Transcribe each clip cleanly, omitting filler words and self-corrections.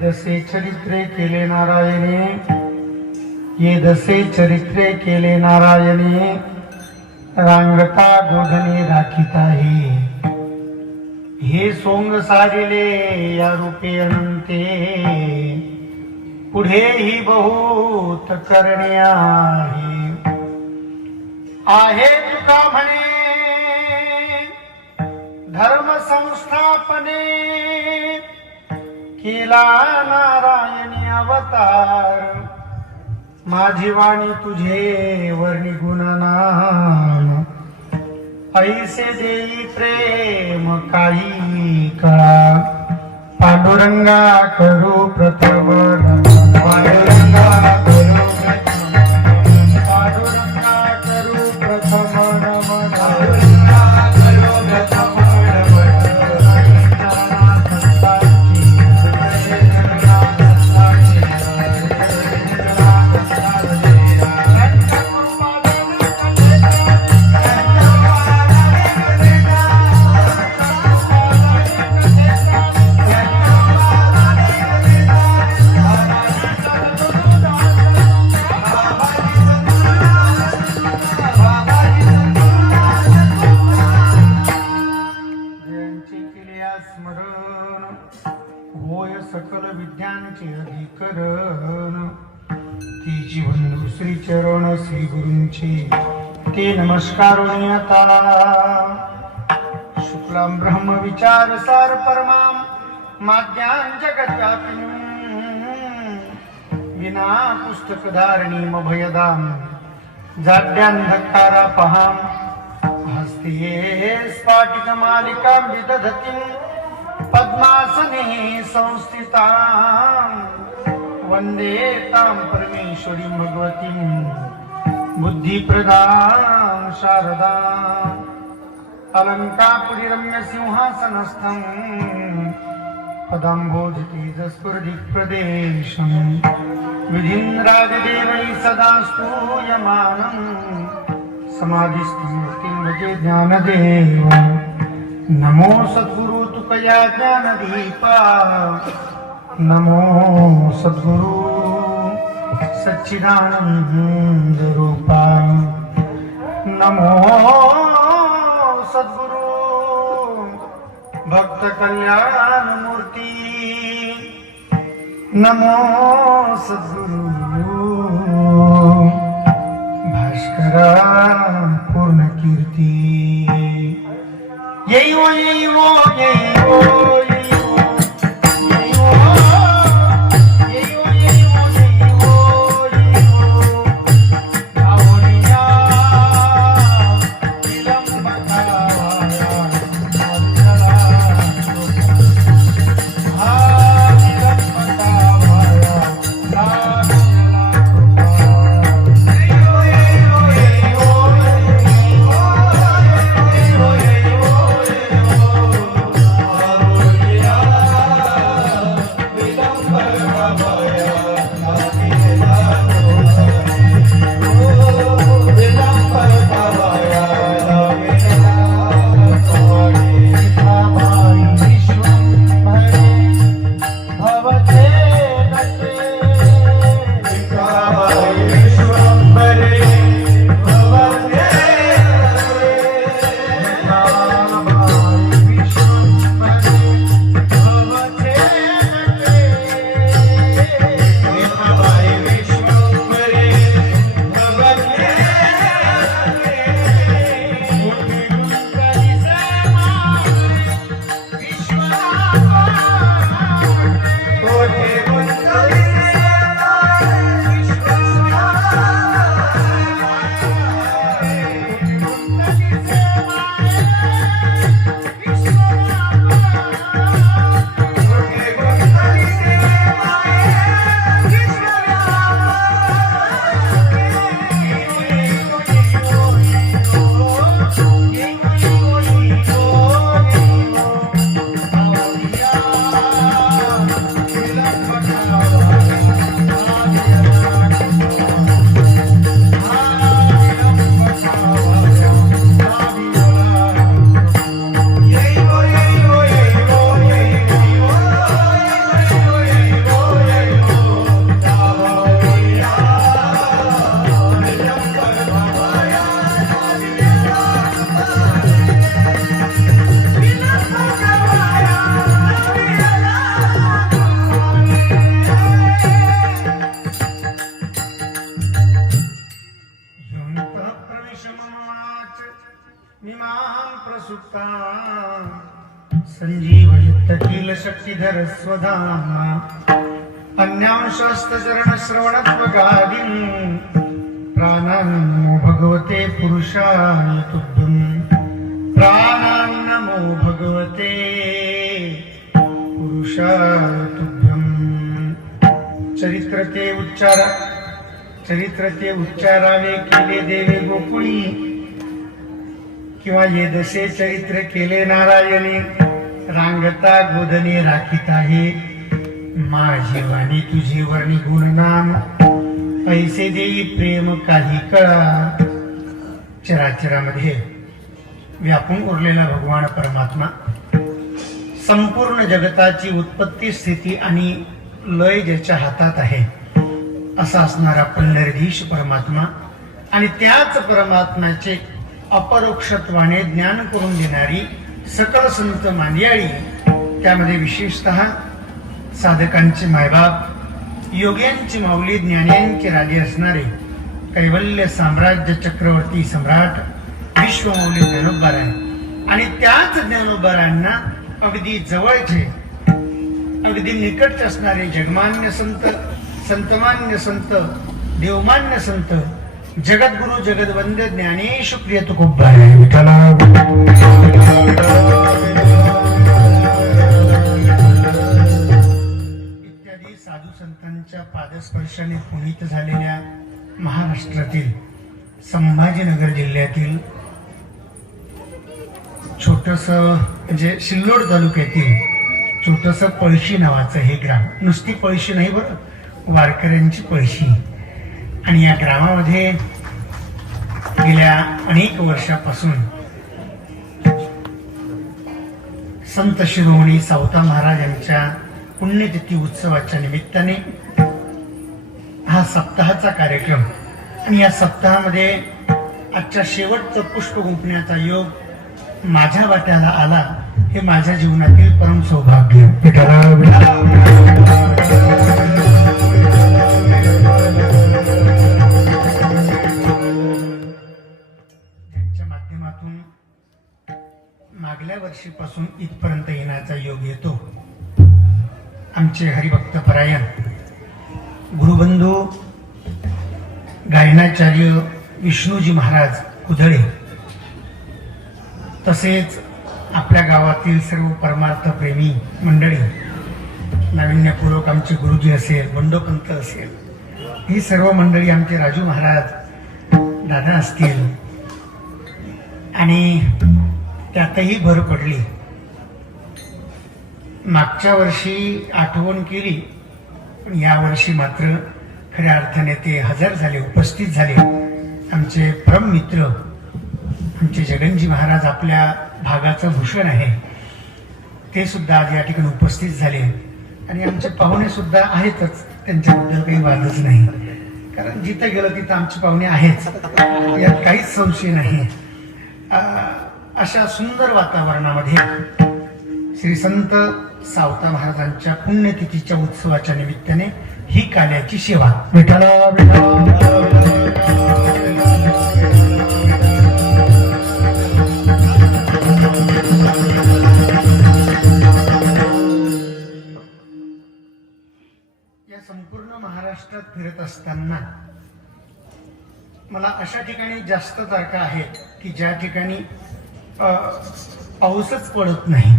दसे चरित्रे केले नारायणे, ये दसे चरित्रे केले नारायणे, रांगता गोधने राखिताही, हे सोंग साजिले या रूपे अनंते, पुढेही बहुत करणे आहे तुका म्हणे, धर्म संस्थापने केला नारायणी अवतार, माझी वाणी तुझे वर्णी गुणनाम, ऐसे देई प्रेम काही कळा, पांडुरंगा करू प्रथम पांडुरंगा करू प्रथम, पांडुरंगा करू प्रथम नमन, पांडुरंगा करू प्रथम सकल विद्यांचे अधिकरण, ती जीवन श्री चरण श्री गुरूंचे ते नमस्कार आता, शुक्लां ब्रह्म विचार सार परमां माद्यां जगद्व्यापिनीं, विना पुस्तक धारणीं अभयदां, जाड्यान्धकारा पहां, हस्ते स्फाटिक मालिकां विदधतीं, पद्मासने संस्थितां, वंदे तां परमेश्वरीं भगवतीं, बुद्धिप्रदां शारदां, अलंकापुरी रम्य सिंहासनस्थं, पदाम्भोजतेजस्फुरदिक्प्रदेशं, विधीन्द्रादिदेवैः सदा स्तूयमानं, समाधिस्थं मूर्तिं भजे ज्ञानदेवं, नमो सद्गुरु तुकया ज्ञानदीपा, नमो सद्गुरु सच्चिदानंद रूपा, नमो सद्गुरु भक्त कल्याण मूर्ति, नमो सद्गुरु भास्करा पूर्ण कीर्ती, येयो येयो येयो समर्था संजीवयत्तकील शक्तिधर स्वधामा अन्यांशास्तचरण श्रवणत्वगादिं प्राणान्नमो भगवते पुरुषाय तुभ्यं प्राणान्नमो भगवते पुरुषाय तुभ्यं चरित्र ते उच्चारावे केले देवे गोकुळी किंवा ये दसे चरित्र केले नारायणी रांगता गोधने राखीत आहे माझी वाणी तुझी वर्णी गुणनाम पैसे देई प्रेम काही कळा चराचरामध्ये व्यापून उरलेला भगवान परमात्मा संपूर्ण जगताची उत्पत्ती स्थिती आणि लय ज्याच्या हातात आहे असा असणारा पंढरीधीश परमात्मा आणि त्याच परमात्म्याचे अपरोक्षत्वाने ज्ञान करून देणारी सकल संत मांदियाळी त्यामध्ये विशेषतः साधकांचे मायबाप योग्यांची माऊली ज्ञान्यांचे राजे असणारे कैवल्य साम्राज्य चक्रवर्ती सम्राट विश्वमौली ज्ञानोबाराय आणि त्याच ज्ञानोबारांना अगदी जवळचे अगदी निकटचे असणारे जगमान्य संत संतमान्य संत देवमान्य संत जगद्गुरु जगद्वंद्य ज्ञानेश प्रिय तुकोबाराय विठ्ठला इत्यादी साधू संतांच्या पादस्पर्शाने पुनीत झालेल्या महाराष्ट्रातील संभाजीनगर जिल्ह्यातील छोटस म्हणजे सिल्लोड तालुक्यातील छोटस पळशी नावाचं हे ग्राम नुसती पळशी नाही बरं वारकऱ्यांची पळशी आणि या ग्रामामध्ये गेल्या अनेक वर्षापासून संत शिरोमणी सावता महाराज यांच्या पुण्यतिथी उत्सवाच्या निमित्ताने हा सप्ताहाचा कार्यक्रम आणि या सप्ताहामध्ये आजच्या शेवटचं पुष्प गुंफण्याचा योग माझ्या वाट्याला आला हे माझ्या जीवनातील परम सौभाग्य ज्यांच्या माध्यमातून मागल्या वर्षीपासून इथपर्यंत येण्याचा योग येतो आमचे हरिभक्त परायण गुरुबंधू गायनाचार्य विष्णूजी महाराज कुदळे तसेच आपल्या गावातील सर्व परमार्थ प्रेमी मंडळी नाविन्यपूर्वक आमचे गुरुजी असेल बंडोपंत असेल ही सर्व मंडळी आमचे राजू महाराज दादा असतील आणि त्यातही भर पडली मागच्या वर्षी आठवण केली पण या वर्षी मात्र खऱ्या अर्थाने ते हजर झाले उपस्थित झाले आमचे परम मित्र आमचे जगनजी महाराज आपल्या भागाचं भूषण आहे ते सुद्धा आज या ठिकाणी उपस्थित झाले आणि आमचे पाहुणे सुद्धा आहेतच त्यांच्याबद्दल काही वादच नाही कारण जिथं गेलं तिथं आमचे पाहुणे आहेच यात काहीच संशय नाही अशा सुंदर वातावरणामध्ये श्री संत सावता महाराजांच्या पुण्यतिथीच्या उत्सवाच्या निमित्ताने ही काल्याची सेवा विठ्ठला या संपूर्ण महाराष्ट्रात फिरत असताना मला अशा ठिकाणी जास्त तारखा आहेत की ज्या ठिकाणी पाऊसच पडत नाही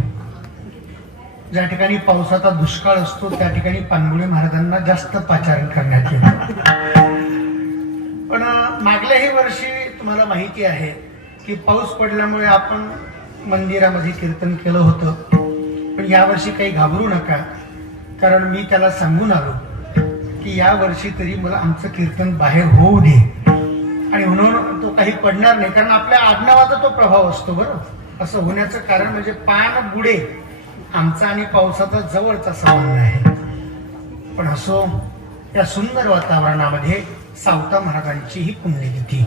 ज्या ठिकाणी पावसाचा दुष्काळ असतो त्या ठिकाणी पानगुळे महाराजांना जास्त पाचारण करण्यात येतं पण मागल्याही वर्षी तुम्हाला माहिती आहे की पाऊस पडल्यामुळे आपण मंदिरामध्ये कीर्तन केलं होतं पण यावर्षी काही घाबरू नका कारण मी त्याला सांगून आलो की या वर्षी तरी मला आमचं कीर्तन बाहेर होऊ दे आणि म्हणून तो काही पडणार नाही कारण आपल्या आडनावाचा तो प्रभाव असतो बरं असं होण्याचं कारण म्हणजे पान बुडे आमचा आणि पावसाचा जवळचा संबंध आहे पण असो या सुंदर वातावरणामध्ये सावता महाराजांची ही पुण्यतिथी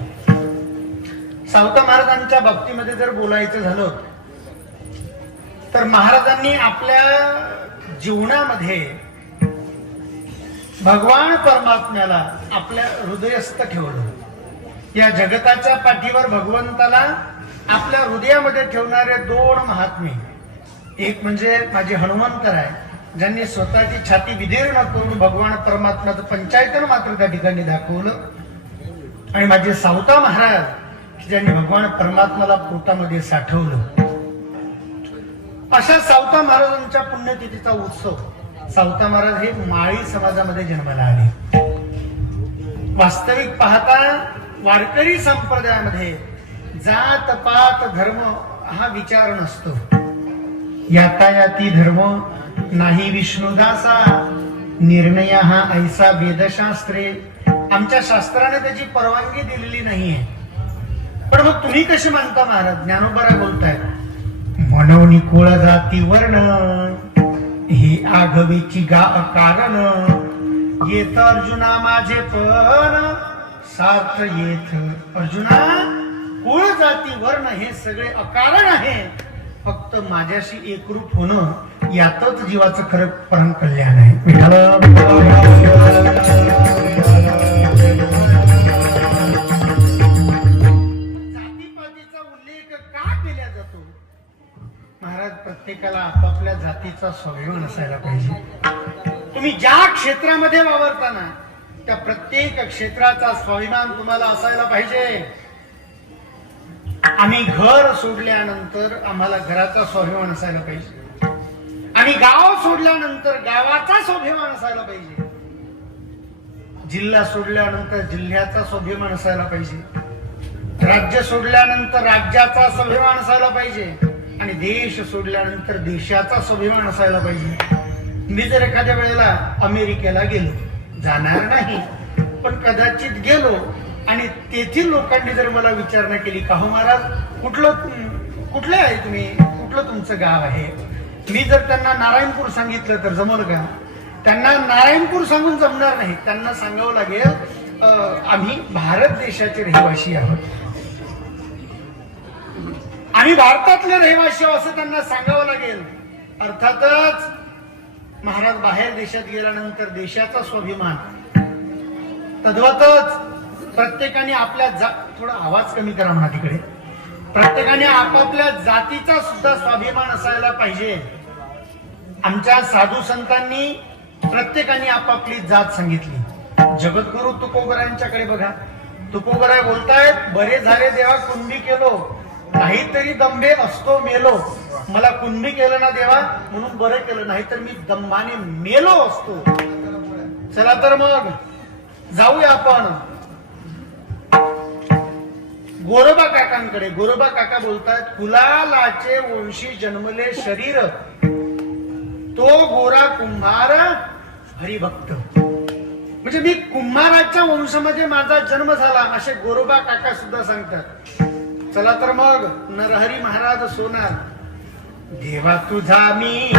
सावता महाराजांच्या बाबतीमध्ये जर बोलायचं झालं तर महाराजांनी आपल्या जीवनामध्ये भगवान परमात्म्याला आपल्या हृदयस्थ ठेवलं या जगताच्या पाठीवर भगवंताला आपल्या हृदयामध्ये ठेवणारे दोन महात्मे, एक म्हणजे माझे हनुमंतराय, ज्यांनी स्वतःची छाती विदीर्ण करून भगवान परमात्म्याचं पंचायतन मात्र त्या ठिकाणी दाखवलं, आणि माझे सावता महाराज ज्यांनी भगवान परमात्म्याला पोटामध्ये साठवलं. अशा सावता महाराजांच्या पुण्यतिथीचा उत्सव. सावता महाराज हे माळी समाजामध्ये जन्माला आले. वास्तविक पाहता वारकरी संप्रदायामध्ये जात पात धर्म हा विचार नसतो. यातायाती धर्म नाही विष्णुदासा, निर्णय हा ऐसा वेदशास्त्रे. आमच्या शास्त्राने त्याची परवानगी दिलेली नाहीये. पण मग तुम्ही कसे मानता महाराज? ज्ञानोबा बोलताय, म्हणून कुळ जाती वर्ण हे आघवेची गा कारण, येत अर्जुना माझे पण सार्थ येत. अर्जुना, कुळ जाती वर्ण हे सगळे अकारण आहे. फक्त माझ्याशी एकरूप होणं यातच जीवाचं खरं परम कल्याण आहे. जातीपातीचा उल्लेख का केला जातो? महाराज, प्रत्येकाला आपापल्या जातीचा स्वाभिमान असायला पाहिजे. तुम्ही ज्या क्षेत्रामध्ये वावरताना त्या प्रत्येक क्षेत्राचा स्वाभिमान तुम्हाला असायला पाहिजे. आम्ही घर सोडल्यानंतर आम्हाला घराचा स्वाभिमान असायला पाहिजे. आम्ही गाव सोडल्यानंतर गावाचा स्वाभिमान असायला पाहिजे. जिल्हा सोडल्यानंतर जिल्ह्याचा स्वाभिमान असायला पाहिजे. राज्य सोडल्यानंतर राज्याचा स्वाभिमान असायला पाहिजे. आणि देश सोडल्यानंतर देशाचा स्वाभिमान असायला पाहिजे. मी जर एखाद्या वेळेला अमेरिकेला गेलो, जाणार नाही पण कदाचित गेलो, आणि तेथील लोकांनी जर मला विचारणा केली, का हो महाराज कुठले आहे तुम्ही, कुठलं तुमचं गाव आहे, मी जर त्यांना नारायणपूर सांगितलं तर जमल का? त्यांना नारायणपूर सांगून जमणार नाही. त्यांना सांगावं लागेल आम्ही भारत देशाचे रहिवासी आहोत, आम्ही भारतातले रहिवासी आहोत असं त्यांना सांगावं लागेल. अर्थातच महाराज बाहेर देशात गेल्यानंतर देशाचा स्वाभिमान, तद्वतच प्रत्येकाने आपल्या थोडा आवाज कमी करा म्हणा तिकडे, प्रत्येकाने आपापल्या जातीचा सुद्धा स्वाभिमान असायला पाहिजे. आमच्या साधू संतांनी प्रत्येकाने आपापली जात सांगितली. जगद्गुरु तुकोबरायांच्याकडे बघा, तुकोबराय बोलतायत, बरे झाले देवा कुणबी केलो, नाहीतरी दंभे असतो मेलो. मला कुणबी केलं ना देवा म्हणून बरं केलं, नाहीतर मी दंभाने मेलो असतो. चला तर मग जाऊया आपण गोरोबा काकांकडे. गोरोबा काका बोलतात, कुलालाचे वंशी जन्मले शरीर, तो गोरा कुंभार हरिभक्त. म्हणजे मी कुंभाराच्या वंशामध्ये माझा जन्म झाला असे गोरोबा काका सुद्धा सांगतात. चला तर मग नरहरी महाराज सोनार, देवा तुझा मी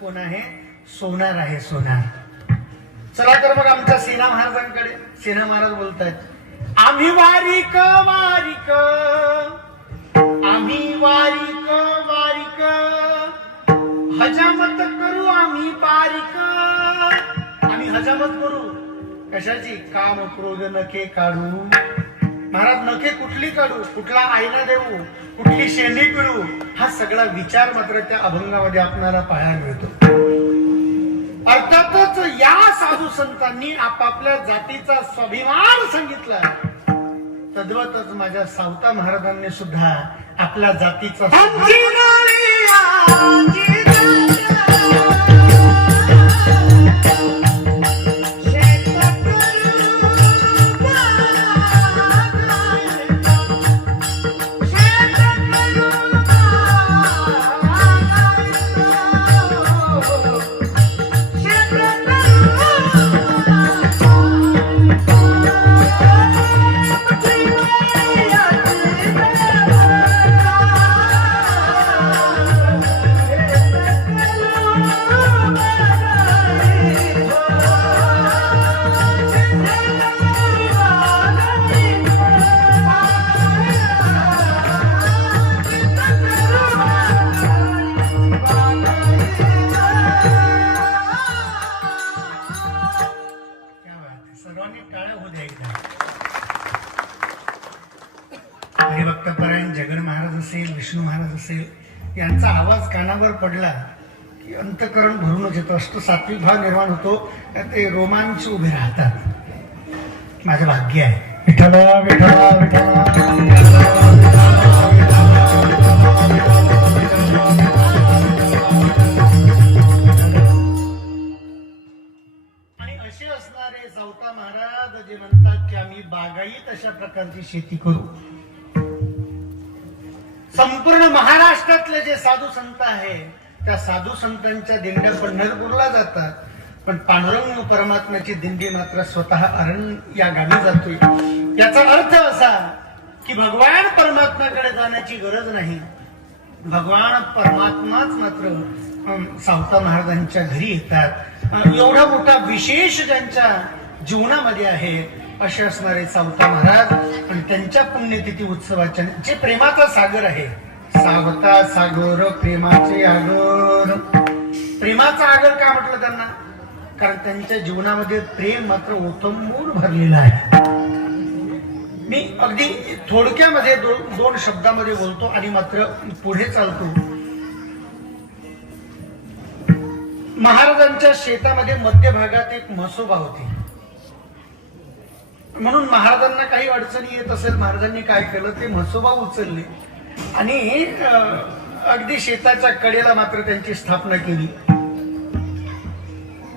कोण आहे? सोनार आहे, सोनार. चला तर मग आमच्या सेना महाराजांकडे. सेना महाराज बोलतायत, आम्ही वारिक वारिक, आम्ही वारिक वारिक, हजामत करू आम्ही बारीक. आम्ही हजामत करू कशाची? काम क्रोध नखे काढू. महाराज नखे कुठली काढू, कुठला आईना देऊ, कुठली शेंडी पिळू, हा सगळा विचार मात्र त्या अभंगामध्ये आपल्याला पाहायला मिळतो. अर्थातच या साधू संतांनी आपापल्या जातीचा स्वाभिमान सांगितला. तद्वतच माझ्या सावता महाराजांनी सुद्धा आपल्या जातीचा हरिभक्तपरायण जगन महाराज असेल, विष्णू महाराज असेल, यांचा आवाज कानावर पडला की अंतकरण भरूनच येतो. सात्विक भाव निर्माण होतो, ते रोमांच उभे राहतात. माझं भाग्य आहे. विठ्ठला विठ्ठला आणि असे असणारे सावता महाराज जे म्हणतात की आम्ही बागायत अशा प्रकारची शेती करू. संपूर्ण महाराष्ट्रातले जे साधू संत आहे त्या साधू संतांच्या दिंड्या पंढरपूरला जातात, पण पांडुरंग परमात्म्याची दिंडी मात्र स्वतः अरण्य या गावी जातोय. याचा अर्थ असा की भगवान परमात्म्याकडे जाण्याची गरज नाही. भगवान परमात्माच मात्र सावता महाराजांच्या घरी येतात. एवढा मोठा विशेष ज्यांच्या जीवनामध्ये आहे असे असणारे सावता महाराज आणि त्यांच्या पुण्यतिथी उत्सवाच्या जे प्रेमाचा सागर आहे. सावता सागर प्रेमाचे आगर. प्रेमाचा आगर का म्हटलं त्यांना? कारण त्यांच्या जीवनामध्ये प्रेम मात्र ओतंबूर भरलेलं आहे. मी अगदी थोडक्यामध्ये दोन शब्दामध्ये बोलतो आणि मात्र पुढे चालतो. महाराजांच्या शेतामध्ये मध्यभागात एक म्हसोबा होती. म्हणून महाराजांना काही अडचणी येत असेल, महाराजांनी काय केलं, ते म्हसोबा उचलले आणि अगदी शेताच्या कडेला मात्र त्यांची स्थापना केली.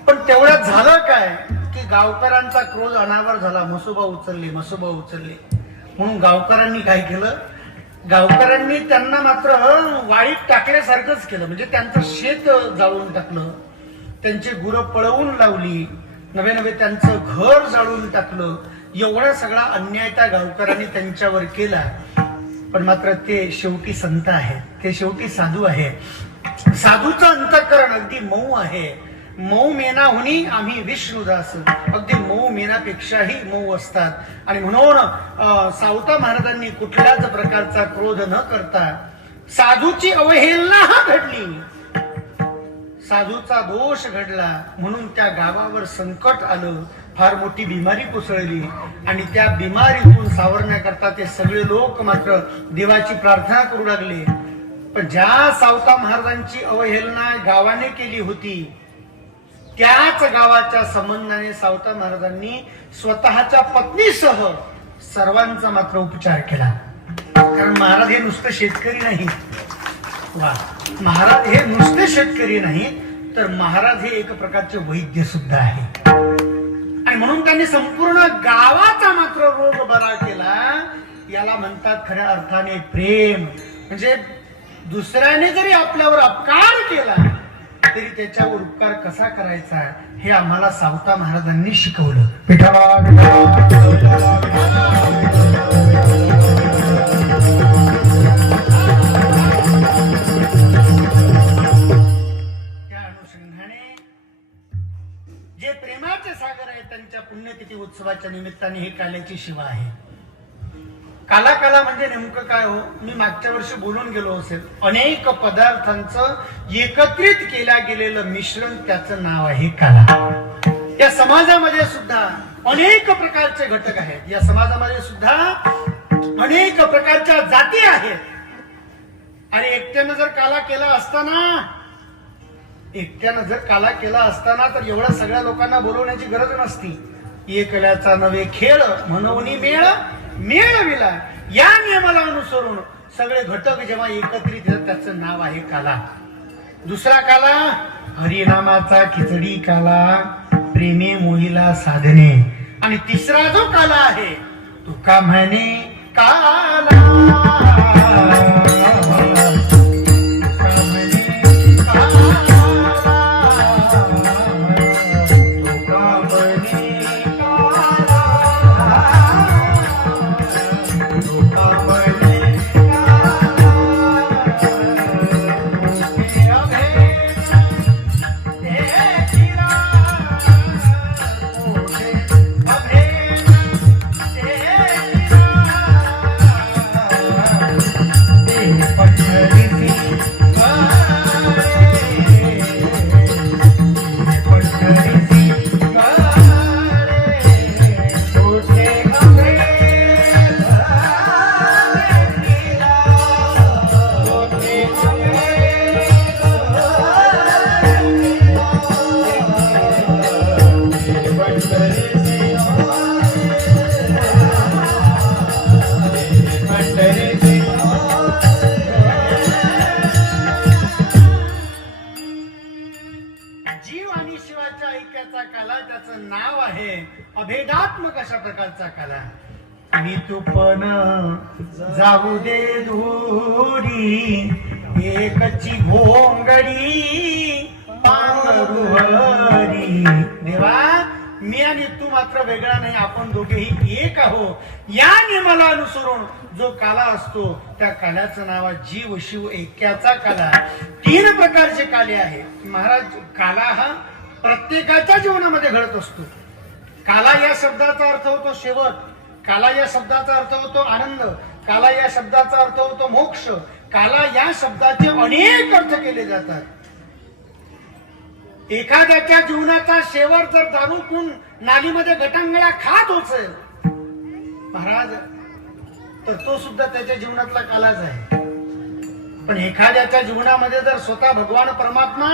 पण तेवढ्यात झालं काय की गावकऱ्यांचा क्रोध अनावर झाला. म्हसोबा उचलले म्हणून गावकऱ्यांनी काय केलं, गावकऱ्यांनी त्यांना मात्र वाळीत टाकल्यासारखंच केलं. म्हणजे त्यांचं शेत जाळून टाकलं, त्यांची गुरं पळवून लावली, नवे त्यांचं घर जाळून टाकलं. एवढा सगळा अन्याय त्या गावकऱ्यांनी त्यांच्यावर केला. पण मात्र ते शेवटी संत आहेत, ते शेवटी साधू आहे. साधूचं अंतःकरण अगदी मऊ आहे. मऊ मेना होनी आम्ही विष्णुदास. अगदी मऊ मेनापेक्षाही मऊ असतात. आणि म्हणून सावता महाराजांनी कुठल्याच प्रकारचा क्रोध न करता साधूची अवहेलना घडली, साधूचा दोष घडला म्हणून त्या गावावर संकट आलं, फार मोठी बिमारी कोसळली आणि त्या बिमारीतून सावरण्याकरता ते सगळे लोक मात्र देवाची प्रार्थना करू लागले. पण ज्या सावता महाराजांची अवहेलना गावाने केली होती त्याच गावाच्या संबंधाने सावता महाराजांनी स्वतःच्या पत्नीसह सर्वांचा मात्र उपचार केला. कारण महाराज हे नुसते शेतकरी नाही, महाराज हे नुसते शेतकरी नाही तर महाराज हे एक प्रकारचे वैद्य सुद्धा आहे. आणि म्हणून त्यांनी संपूर्ण गावाचा मात्र रोग बरा केला. याला म्हणतात खऱ्या अर्थाने प्रेम. म्हणजे दुसऱ्याने जरी आपल्यावर अपकार केला तरी त्याच्यावर उपकार कसा करायचा हे आम्हाला सावता महाराजांनी शिकवलं. जे प्रेमाचे सागर आहे त्यांच्या पुण्यतिथी उत्सवाच्या निमित्ताने ही काल्याची शिवा आहे. काला काला म्हणजे नेमकं काय हो, मी मागच्या वर्षी बोलून गेलो असेल. अनेक पदार्थांचं एकत्रित केल्या गेलेलं मिश्रण त्याचं नाव आहे काला. या समाजामध्ये सुद्धा अनेक प्रकारचे घटक आहेत. या समाजामध्ये सुद्धा अनेक प्रकारच्या जाती आहेत. आणि एकट्यानं जर काला केला असताना तर एवढ्या सगळ्या लोकांना बोलवण्याची गरज नसती. एकल्याचा नवे खेळ म्हणून मेळविला या नियमाला अनुसरून सगळे घटक जेव्हा एकत्रित येतात त्याचं नाव आहे काला. दुसरा काला हरिनामाचा खिचडी काला, प्रेमे मोहिला साधने. आणि तिसरा जो काला आहे तुका म्हणे काला अभेदात्मक अशा प्रकारचा काला. मी तू पण जाऊ दे दूरी एकची भोंगडी पांगरुहरी. देवा मी आणि तू मात्र वेगळा नाही, आपण दोघेही एक आहोत. या नियमाला अनुसरून जो काला असतो त्या काल्याचं नाव जीव शिव ऐक्याचा काला. 3 प्रकारचे काले आहेत महाराज. काला हा प्रत्येकाच्या जीवनामध्ये घडत असतो. काला या शब्दाचा अर्थ होतो शेवट, काला या शब्दाचा अर्थ होतो आनंद, काला या शब्दाचा अर्थ होतो मोक्ष. काला या शब्दाचे अनेक अर्थ केले जातात. एखाद्याच्या जीवनाचा शेवट जर दारू पिऊन नालीमध्ये गटांगळ्या खात असेल महाराज तर तो सुद्धा त्याच्या जीवनातला कालाच आहे. पण एखाद्याच्या जीवनामध्ये जर स्वतः भगवान परमात्मा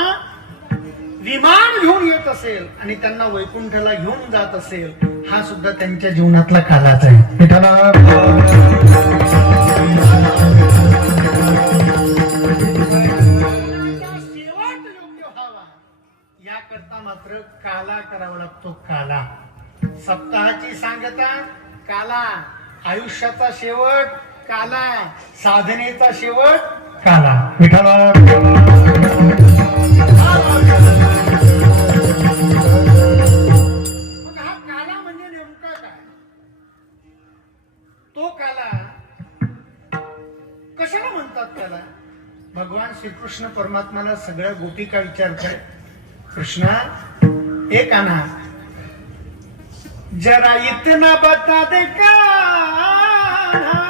विमान घेऊन येत असेल आणि त्यांना वैकुंठाला घेऊन जात असेल हा सुद्धा त्यांच्या जीवनातला कालाच आहे. शेवट योग्य व्हावा याकरता मात्र काला करावा लागतो. काला सप्ताहाची सांगता काला, आयुष्याचा शेवट काला, साधनेचा शेवट काला. विठाला कशाला म्हणतात त्याला? भगवान श्रीकृष्ण परमात्माला सगळ्या गोपिका विचारतात, कृष्णा एक आना जरा इतना बता दे कान्हा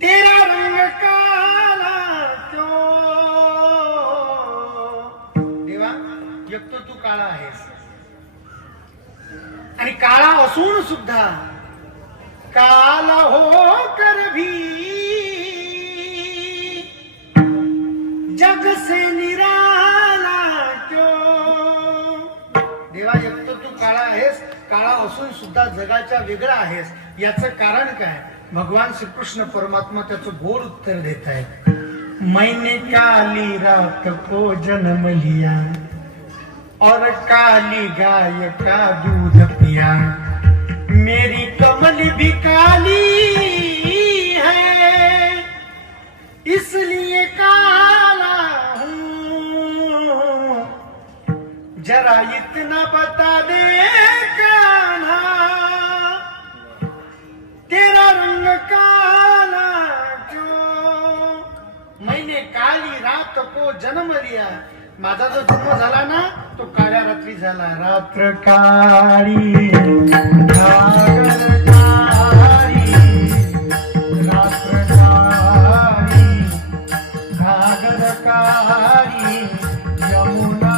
तेरा रंग काला क्यों. देवा एक तो तू काळा आहेस आणि काळा असून सुद्धा काला हो कर भी जग से निराला क्यों. देवा एक तर तू काळा आहेस, काळा असून सुद्धा जगाच्या वेगळा आहेस. याचं कारण काय? भगवान श्रीकृष्ण परमात्मा त्याचं गोड उत्तर देत आहेत. मैंने काली रात को जन्म लिया और काली गाय का दूध पिया, मेरी कमल भी काली है इसलिए काला हूँ. जरा इतना बता दे कान्हा तेरा रंग काला क्यों. मैंने काली रात को जन्म लिया, माझा जो जन्म झाला ना तो काळ्या रात्री झाला. रात्र काळी घागर काळी, रात्र काळी घागर काळी, यमुना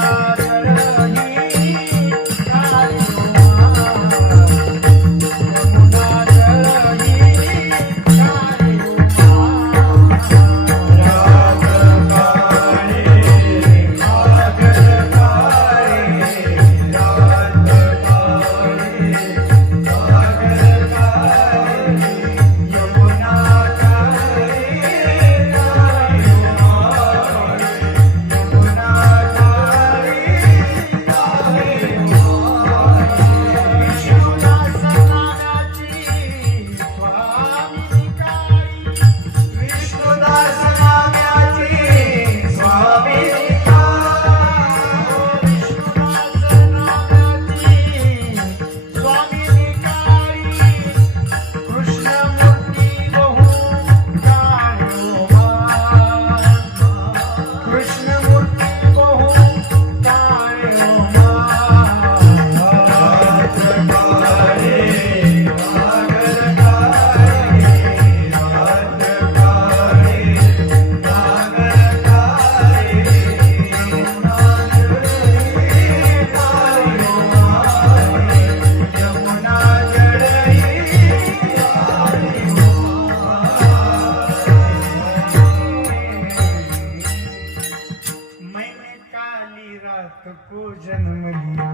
रात को जन्म लिया,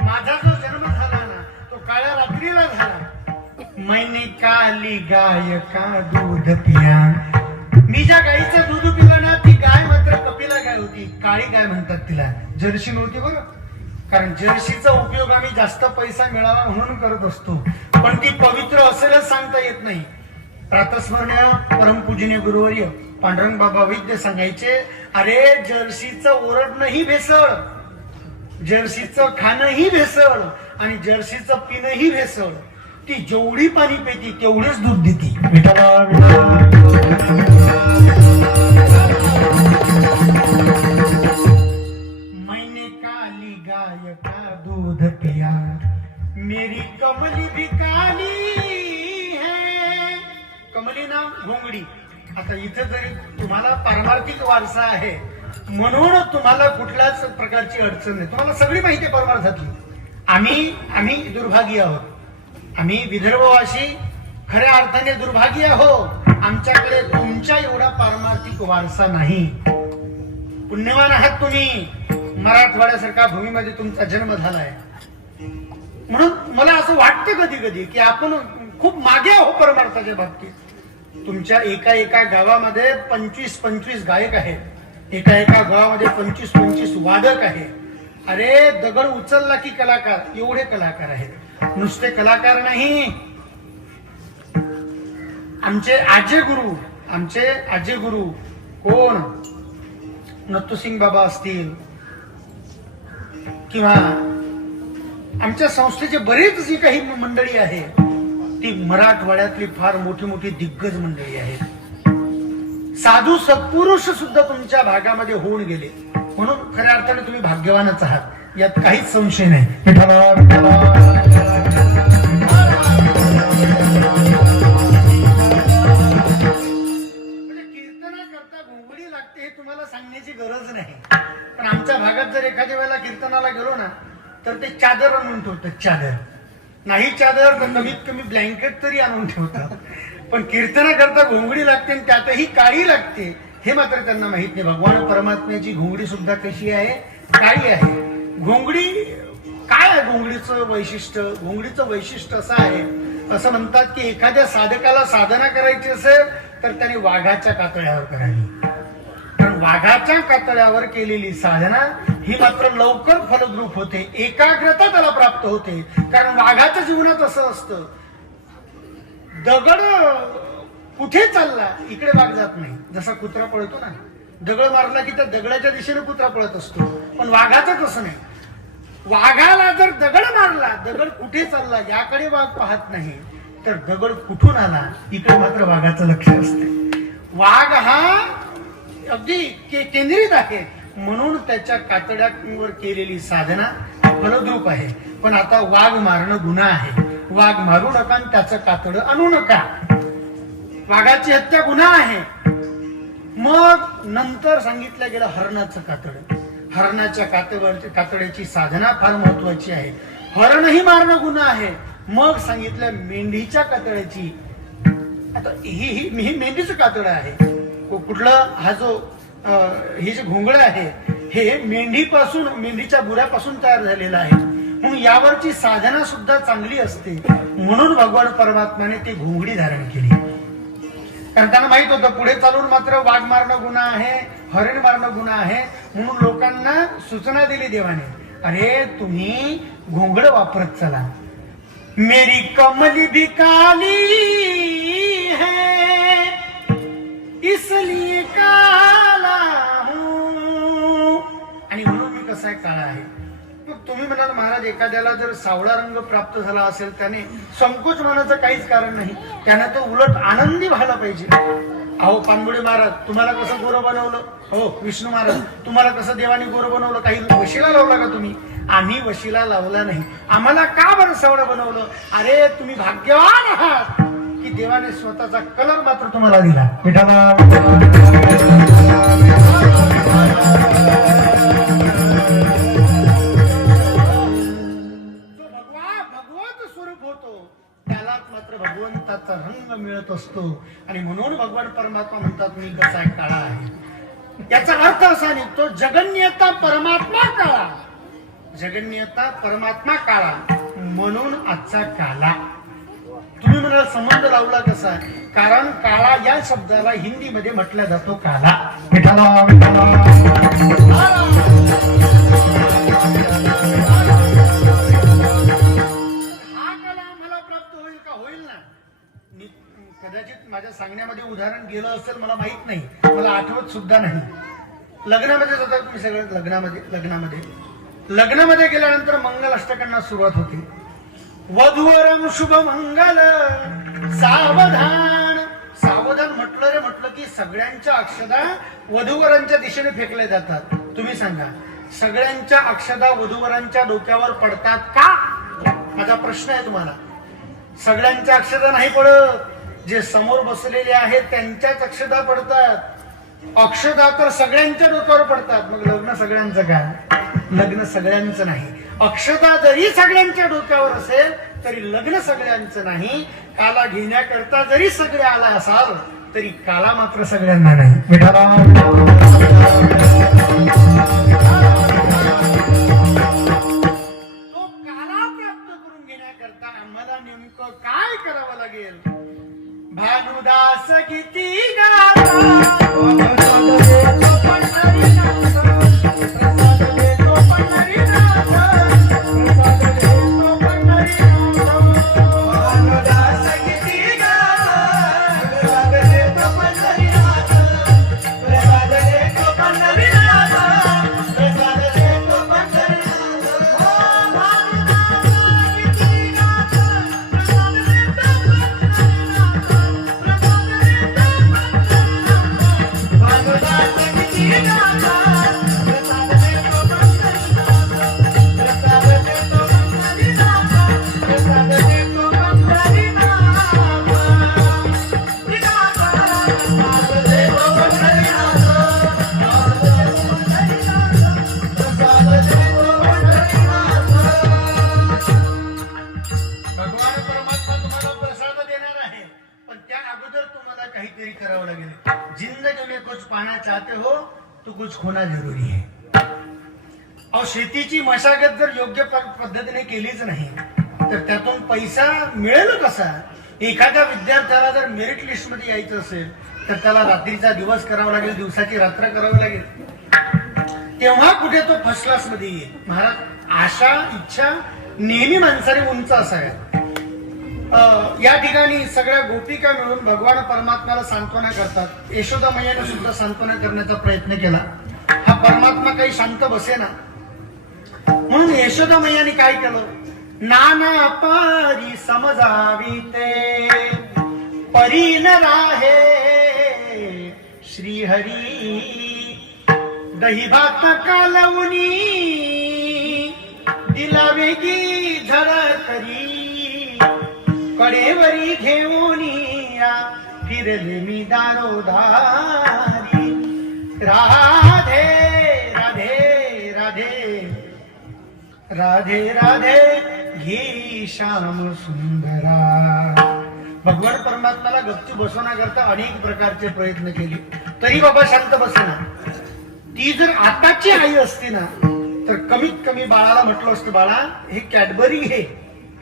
माझा जो जन्म झाला ना तो काळ्या रात्रीला झाला. मैंने काली गाय का दूध पिया, मी ज्या गाईचं दूध पिलं ना ती गाय मात्र कपिला गाय होती, काळी गाय म्हणतात तिला, जर्सी नव्हती बरं. कारण जर्सीचा उपयोग आम्ही जास्त पैसा मिळावा म्हणून करत असतो, पण ती पवित्र असेलच सांगता येत नाही. प्रातस्मरणीय परमपूजनीय गुरुवर्य पांडुरंग बाबा वैद्य सांगायचे, अरे जर्सीचं ओरडणंही भेसळ, जर्सीचं खाणंही भेसळ आणि जर्सीचं पिणंही भेसळ. ती जेवढी पाणी पिती तेवढेच दूध देते. मैंने काली गाय का दूध पिया, मेरी कमली भी काली है. कमली नाम घोंगडी. आता इथे जरी तुम्हाला पारमार्थिक वारसा आहे म्हणून तुम्हाला कुठल्याच प्रकारची अडचण नाही, तुम्हाला सगळी माहिती आहे परमार्थातली. आम्ही दुर्भागी आहोत, आम्ही विदर्भवासी खऱ्या अर्थाने दुर्भागी आहोत. आमच्याकडे तुमच्या एवढा पारमार्थिक वारसा नाही. पुण्यवान आहात तुम्ही, मराठवाड्यासारख्या भूमीमध्ये तुमचा जन्म झालाय. म्हणून मला असं वाटतं कधी कधी की आपण खूप मागे आहो परमार्थाच्या बाबतीत. तुमच्या एका गावामध्ये 25 गायक आहेत, एका गावामध्ये 25 वादक आहेत. अरे दगड उचलला की कलाकार, एवढे कलाकार आहेत. नुसते कलाकार नाही, आमचे आजे गुरु कोण, नत्तुसिंग बाबा असतील किंवा आमच्या संस्थेचे बरेच जी काही मंडळी आहे ती मराठवाड्यातली फार मोठी दिग्गज मंडळी आहेत. साधू सत्पुरुष सुद्धा तुमच्या भागामध्ये होऊन गेले, म्हणून खऱ्या अर्थाने तुम्ही भाग्यवानच आहात, यात काहीच संशय नाही. कीर्तना करता घोंगडी लागते हे तुम्हाला सांगण्याची गरज नाही. पण आमच्या भागात जर एखाद्या वेळेला कीर्तनाला गेलो ना तर ते चादर आणून ठेवतात, चादर नाही चादर तर कमीत कमी ब्लँकेट तरी आणून ठेवतात. पण कीर्तना करता घोंगडी लागते आणि त्यातही काळी लागते हे मात्र त्यांना माहित नाही. भगवान परमात्म्याची घोंगडी सुद्धा कशी आहे, काळी आहे. घोंगडी काय आहे, घोंगडीचं वैशिष्ट्य? घोंगडीचं वैशिष्ट्य असं आहे, असं म्हणतात की एखाद्या साधकाला साधना करायची असेल तर त्याने वाघाच्या कातळ्यावर करावी. कारण वाघाच्या कातळ्यावर केलेली साधना ही मात्र लवकर फलद्रूप होते, एकाग्रता त्याला प्राप्त होते. कारण वाघाच्या जीवनात असं असतं, दगड कुठे चालला इकडे वाघ जात नाही. जसा कुत्रा पळतो ना, दगड मारला की त्या दगडाच्या दिशेने कुत्रा पळत असतो, पण वाघाचं तसं नाही. वाघाला जर दगड मारला, दगड कुठे चालला याकडे वाघ पाहत नाही, तर दगड कुठून आला इकडे मात्र वाघाचं लक्ष असते. वाघ हा अगदी केंद्रित आहे, म्हणून त्याच्या कातड्यावर केलेली साधना फलद्रूप आहे. पण आता वाघ मारणं गुन्हा आहे, वाघ मारू नका आणि त्याचं कातड आणू नका. वाघाची हत्या गुन्हा आहे. मग नंतर सांगितलं गेलं हरणाचं कातड. हरणाच्या कातड्याची साधना फार महत्वाची आहे. हरणही मारणं गुन्हा आहे. मग सांगितलं मेंढीच्या कातड्याची. आता ही मेंढीचं कातड आहे. कुठलं हा जो हे जे घोंगड आहे हे मेंढीच्या बुऱ्यापासून तयार झालेलं आहे. म्हणून यावरची साधना सुद्धा चांगली असते. म्हणून भगवान परमात्म्याने ती घोंगडी धारण केली. कारण त्यांना माहित होतं पुढे चालून मात्र वाघ मारणं गुन्हा आहे, हरिण मारणं गुन्हा आहे. म्हणून लोकांना सूचना दिली देवाने, अरे तुम्ही घोंगड वापरत चला. मेरी कमली भी काली है इसलिए काला हूं. आणि म्हणून मी कसा काळा आहे. मग तुम्ही म्हणाल महाराज एखाद्याला जर सावळा रंग प्राप्त झाला असेल त्याने संकोच मानाचं काहीच कारण नाही, त्याने तो उलट आनंदी व्हायला पाहिजे. अहो पानबुडे महाराज तुम्हाला कसं गोरं बनवलं, हो विष्णू महाराज तुम्हाला कसं देवाने गोरं बनवलं, काही वशिला लावला का तुम्ही? आम्ही वशिला लावला नाही. आम्हाला का बरं सावळं बनवलं? अरे तुम्ही भाग्यवान आहात की देवाने स्वतःचा कलर मात्र तुम्हाला दिला. जो भगवत स्वरूप होतो त्यालाच मात्र भगवंताचा रंग मिळत असतो. आणि म्हणून भगवान परमात्मा म्हणतात मी कसा काळा आहे. याचा अर्थ असा निघतो जगन्यता परमात्मा काळा, जगन्यता परमात्मा काळा म्हणून आजचा काला. तुम्ही म्हणाल संबंध लावला कसा? कारण काळा या शब्दाला हिंदीमध्ये म्हटला जातो काला. विठाला विठाला हा काला मला प्राप्त होईल का? होईल ना. कदाचित माझ्या सांगण्यामध्ये उदाहरण गेलं असेल, मला माहित नाही, मला आठवत सुद्धा नाही. लग्नामध्ये जाता तुम्ही सगळं, लग्नामध्ये गेल्यानंतर मंगल अष्टकांना सुरुवात होते. वधूवरम शुभ मंगल सावधान. सावधान म्हटलं की सगळ्यांच्या अक्षदा वधूवरांच्या दिशेने फेकल्या जातात. तुम्ही सांगा, सगळ्यांच्या अक्षदा वधूवरांच्या डोक्यावर पडतात का? माझा प्रश्न आहे तुम्हाला. सगळ्यांच्या अक्षदा नाही पडत, जे समोर बसलेले आहेत त्यांच्याच अक्षदा पडतात. अक्षदा तर सगळ्यांच्या डोक्यावर पडतात. मग लग्न सगळ्यांचं काय? लग्न सगळ्यांचं नाही. अक्षता जरी सगळ्यांच्या डोक्यावर असेल तरी लग्न सगळ्यांचं नाही. काला घेण्याकरता जरी सगळे आला असाल तरी काला मात्र सगळ्यांना नाही. विठाला तो काला प्राप्त करून घेण्याकरता आम्हाला नेमकं काय करावं लागेल? भानुदास किती कुछ खोना जरुरी है. अहो, शेतीची मशागत जर योग्य पद्धतीने केलीच नाही तर त्यातून पैसा मिळेल कसा? एखाद्या विद्यार्थ्याला जर मेरिट लिस्ट मध्ये यायचं असेल तर त्याला रात्रीचा दिवस करावा लागेल, दिवसाची रात्र करावी लागेल, तेव्हा कुठे तो फर्स्ट क्लास मध्ये येईल. महाराज, आशा इच्छा नेहमी माणसाने उंच असाव्या. या ठिकाणी सगळ्या गोपिका मिळून भगवान परमात्म्याला सांत्वना करतात. यशोदा मैयाने सुद्धा सांत्वना करण्याचा प्रयत्न केला. हा परमात्मा काही शांत बसेना, म्हणून यशोदा मैयाने काय केलं? नाना पारी समजावी ते परी न राहे श्रीहरी, दही भात कालवणी दिलावे की झळकरी, कडेवरी घेऊन फिरले मी दारोदारी. राधे राधे राधे राधे राधे घे श्याम सुंदरा. भगवान परमात्म्याला गप्ती बसवण्याकरता अनेक प्रकारचे प्रयत्न केले तरी बाबा शांत बसेना. ती जर आताची आई असती ना तर कमीत कमी बाळाला म्हटलं असतं, बाळा हे कॅडबरी घे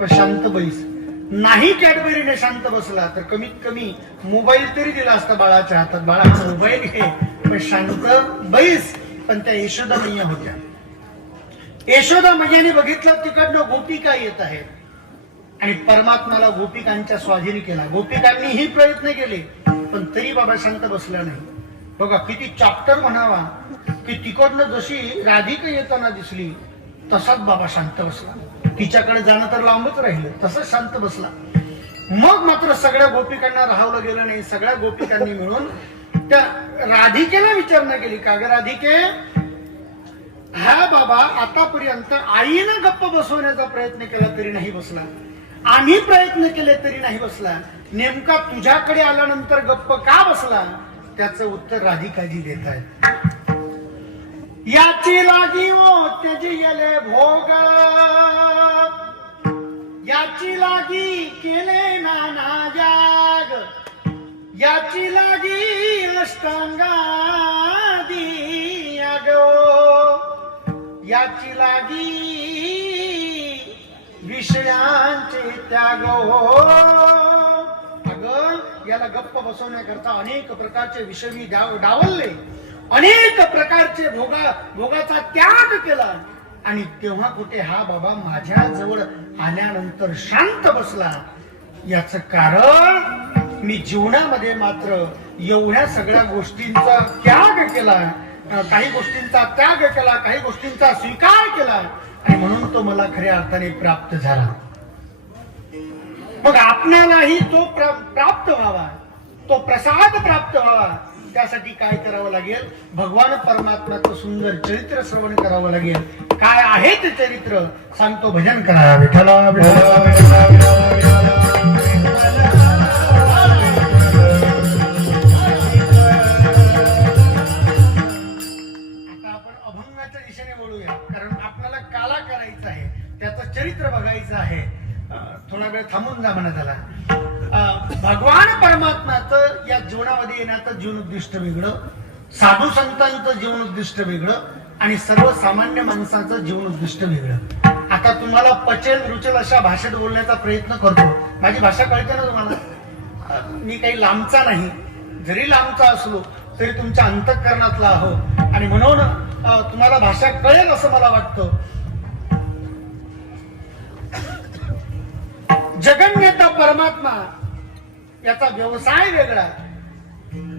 पण शांत बैस. नाही कॅडबरीने शांत बसला तर कमीत कमी मोबाईल तरी दिला असता बाळाच्या हातात, बाळा मोबाईल घे पण शांत बैस. पण त्या यशोदा मैया होत्या. यशोदा मैयाने बघितलं तिकडनं गोपिका येत आहेत आणि परमात्म्याला गोपिकांच्या स्वाधीन केला. गोपिकांनीही प्रयत्न केले पण तरी बाबा शांत बसला नाही. बघा किती चॅप्टर म्हणावा की तिकडनं जशी राधिका येताना दिसली तसाच बाबा शांत बसला. तिच्याकडे जाणं तर लांबच राहिलं, तसंच शांत बसला. मग मात्र सगळ्या गोपिकांना राहावलं गेलं नाही. सगळ्या गोपिकांनी मिळून त्या राधिकेला विचारणा केली, का ग राधिके, हा बाबा आतापर्यंत आईनं गप्प बसवण्याचा प्रयत्न केला तरी नाही बसला, आम्ही प्रयत्न केले तरी नाही बसला, नेमका तुझ्याकडे आल्यानंतर गप्प का बसला? त्याचं उत्तर राधिकाजी देत आहेत. याची लागी ओ त्यजियले भोग, याची लागी केले नाना जाग, याची लागी अष्टांगादी याची लागी विषयांचे त्याग हो. अगं याला गप्प बसवण्याकरता अनेक प्रकारचे विषय मी डावलले, अनेक प्रकारचे भोगाचा त्याग केला, आणि तेव्हा कुठे हा बाबा माझ्या जवळ आल्यानंतर शांत बसला. याच कारण मी जीवनामध्ये मात्र एवढ्या सगळ्या गोष्टींचा त्याग केला, काही गोष्टींचा त्याग केला, काही गोष्टींचा स्वीकार केला, आणि म्हणून तो मला खऱ्या अर्थाने प्राप्त झाला. मग आपणालाही तो प्राप्त व्हावा, तो प्रसाद प्राप्त व्हावा, त्यासाठी काय करावं लागेल? भगवान परमात्म्याचं सुंदर चरित्र श्रवण करावं लागेल. काय आहे ते चरित्र सांगतो, भजन करा. विठ्ठला विठ्ठला विठ्ठला विठ्ठला. आता आपण अभंगाच्या दिशेने वळूया, कारण आपल्याला काला करायचं आहे, त्याचं चरित्र बघायचं आहे. थोडा वेळ थांबून जा म्हणत आला. भगवान परमात्म्याचं या जीवनामध्ये येण्याचं जीवन उद्दिष्ट वेगळं, साधू संतांचं जीवन उद्दिष्ट वेगळं, आणि सर्वसामान्य माणसाचं जीवन उद्दिष्ट वेगळं. आता तुम्हाला पचेल रुचेल अशा भाषेत बोलण्याचा प्रयत्न करतो. माझी भाषा कळते ना तुम्हाला? मी काही लांबचा नाही, जरी लांबचा असलो तरी तुमच्या अंतःकरणातला आहो, आणि म्हणून तुम्हाला भाषा कळेल असं मला वाटतं. जगन्नेता परमात्मा याचा व्यवसाय वेगळा,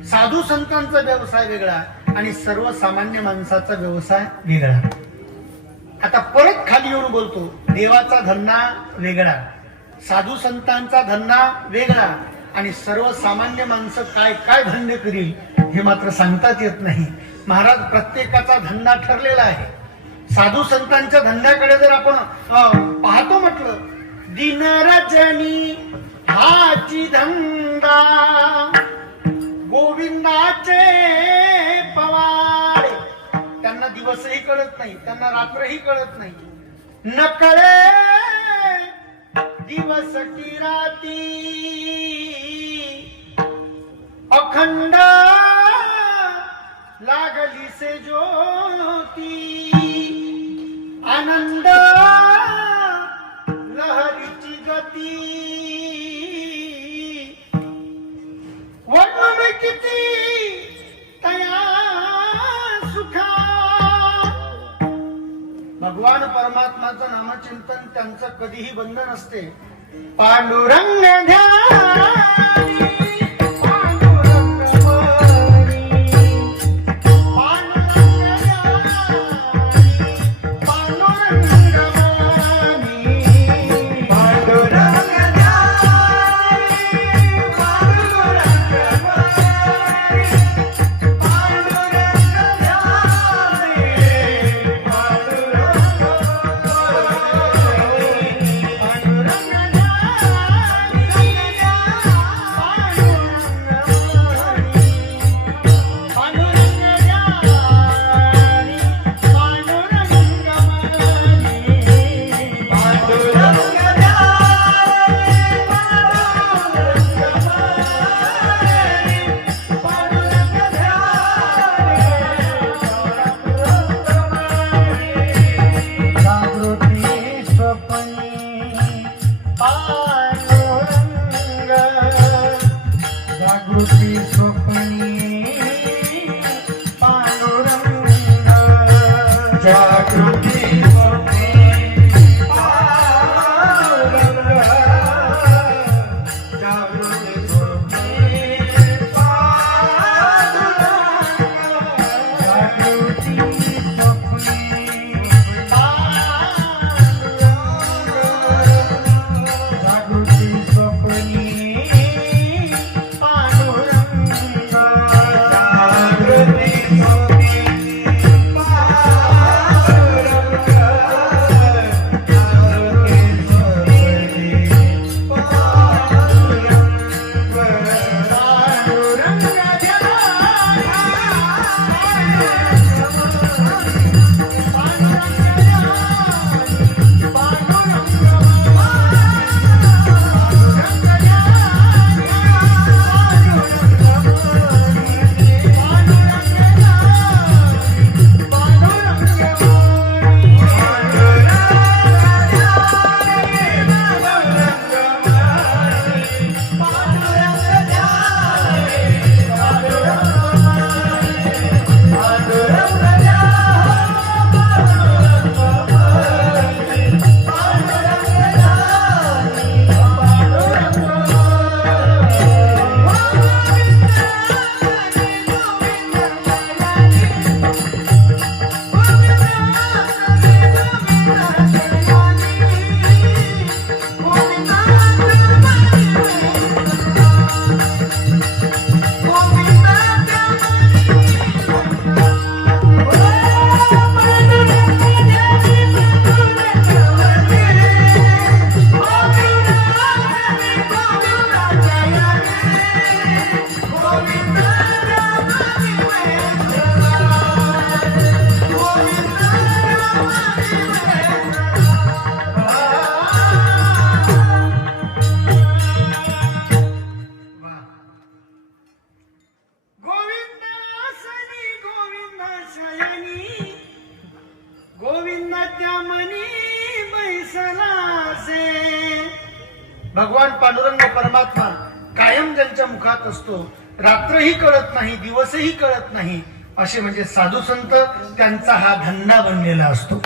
साधू संतांचा व्यवसाय वेगळा, आणि सर्वसामान्य माणसाचा व्यवसाय वेगळा. आता परत खाली येऊन बोलतो, देवाचा धंदा वेगळा, साधू संतांचा धंदा वेगळा, आणि सर्वसामान्य माणसं काय काय धंदे करील हे मात्र सांगताच येत नाही. महाराज प्रत्येकाचा धंदा ठरलेला आहे. साधू संतांच्या धंद्याकडे जर आपण पाहतो म्हटलं, दिन रजनी हाची धंदा, गोविंदाचे पवाडे. त्यांना दिवसही कळत नाही, त्यांना रात्रही कळत नाही. न कळे दिवस की राती, अखंड लागली से ज्योती, आनंद लहरीची गती. वर्णन किती तया सुखा. भगवान परमात्माचं नामचिंतन त्यांचं कधीही बंद नसते. पांडुरंग ध्यानी भगवान पांडुरंग परमात्मा कायम ज्यांच्या मुखात असतो, रात्रही कळत नाही दिवसही कळत नाही असे म्हणजे साधू संत, त्यांचा हा धंदा बनलेला असतो.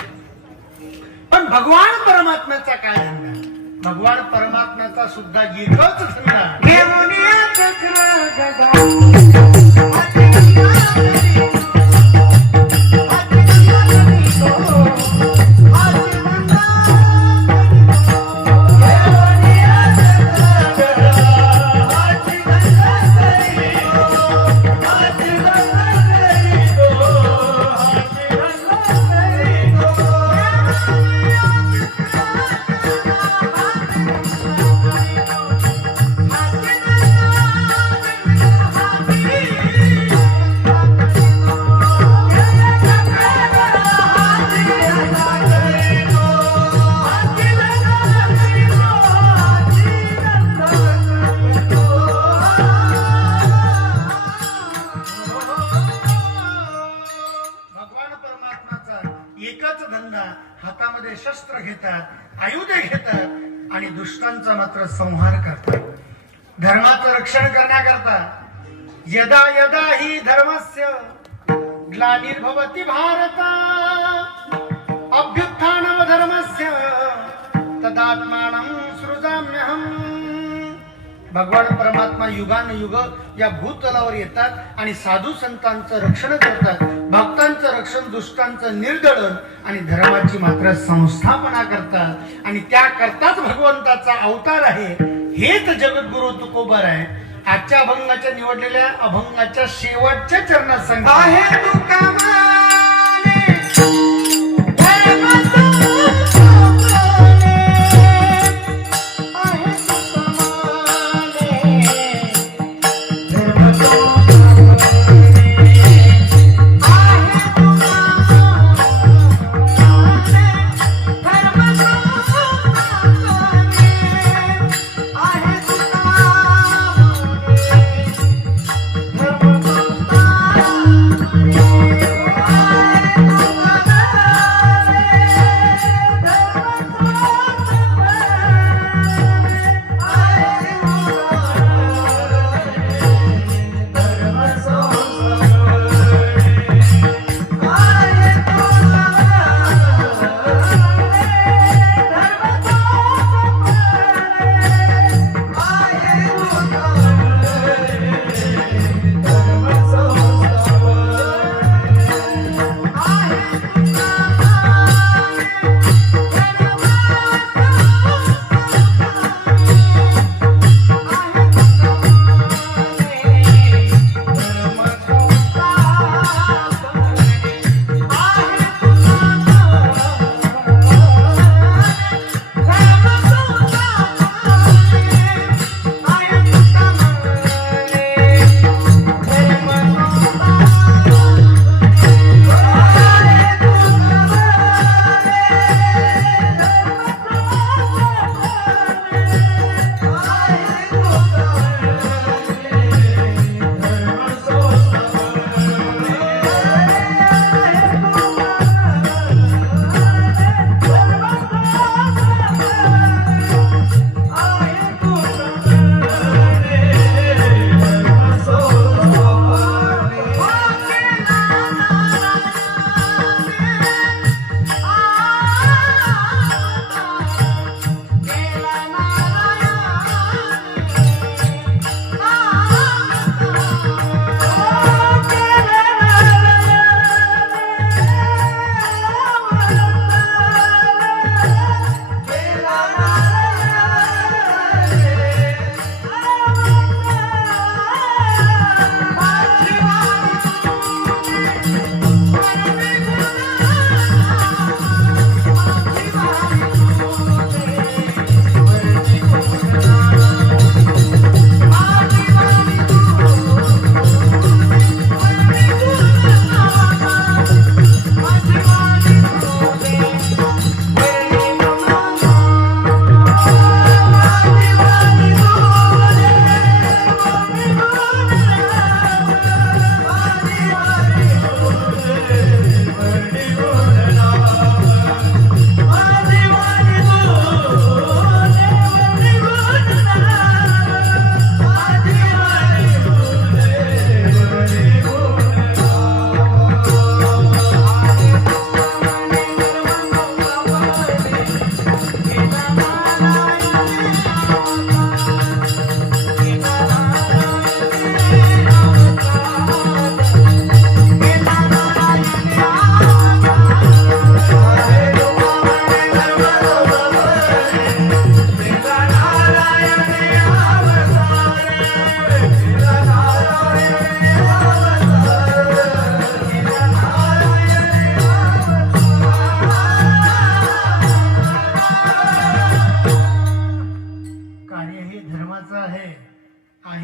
पण भगवान परमात्म्याचा काय धंदा? भगवान परमात्म्याचा सुद्धा एकच धंदा, एकच धंदा. हातामध्ये शस्त्र घेतात, आयुधे घेतात आणि दुष्टांचा मात्र संहार करतात. धर्माचं रक्षण करण्याकरता यदा यदा ही धर्मस्य ग्लानिर्भवति भारत अभ्युत्थानम धर्मस्य तदात्मानं सृजाम्यहम्. भगवान परमात्मा युगानुयुग या भूतलावर येतात आणि साधू संतांचं रक्षण करतात, भक्तांचं रक्षण, दुष्टांचं निर्दलन आणि धर्माची मात्र संस्थापना करतात. आणि त्याकरताच भगवंताचा अवतार आहे. हेच जगद्गुरु तुकोबर आहे. आजच्या अभंगाच्या निवडलेल्या अभंगाच्या शेवटच्या चरणात सांगतो आहे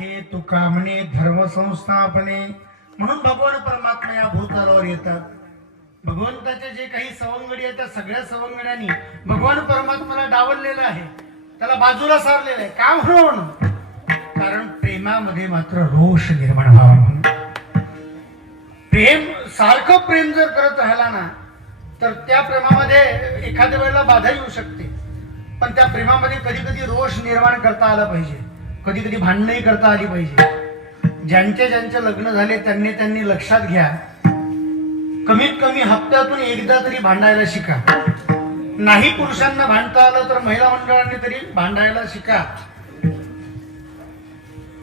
आहे तुका म्हणे धर्म संस्थापने. म्हणून भगवान परमात्मा या भूतलावर येतात. भगवंताचे जे काही सवंगडी आहेत त्या सगळ्या सवंगड्यांनी भगवान परमात्म्याला डावललेलं आहे, त्याला बाजूला सारलेलं आहे. का म्हणून? कारण प्रेमामध्ये मात्र रोष निर्माण व्हावा म्हणून. प्रेम सारखं प्रेम जर करत राहिला ना तर त्या प्रेमामध्ये एखाद्या वेळेला बाधा येऊ शकते, पण त्या प्रेमामध्ये कधी कधी रोष निर्माण करता आला पाहिजे, कधी कधी भांडणही करता आली पाहिजे. ज्यांचे लग्न झाले त्यांनी लक्षात घ्या, कमीत कमी हप्त्यातून एकदा तरी भांडायला शिका. नाही पुरुषांना भांडता आलं तर महिला मंडळांनी तरी भांडायला शिका.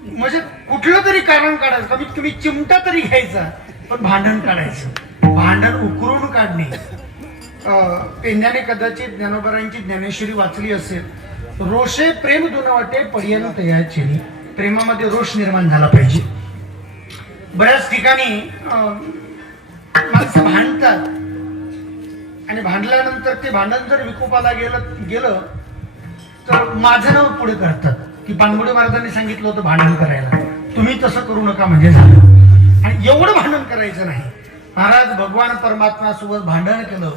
म्हणजे कुठलं तरी कारण काढायचं, कमीत कमी चिमटा तरी घ्यायचा, पण भांडण काढायचं. भांडण उकरून काढणे. पेंड्याने कदाचित ज्ञानोबरांची ज्ञानेश्वरी वाचली असेल. रोषे प्रेम दोन वाटे पर्यंत याची. प्रेमामध्ये रोष निर्माण झाला पाहिजे. बऱ्याच ठिकाणी माणसं भांडतात आणि भांडल्यानंतर ते भांडण जर विकोपाला गेलं तर माझं नाव पुढे करतात की पानगुडे महाराजांनी सांगितलं होतं भांडण करायला, तुम्ही तसं करू नका म्हणजे झालं. आणि एवढं भांडण करायचं नाही. महाराज भगवान परमात्मा सोबत भांडण केलं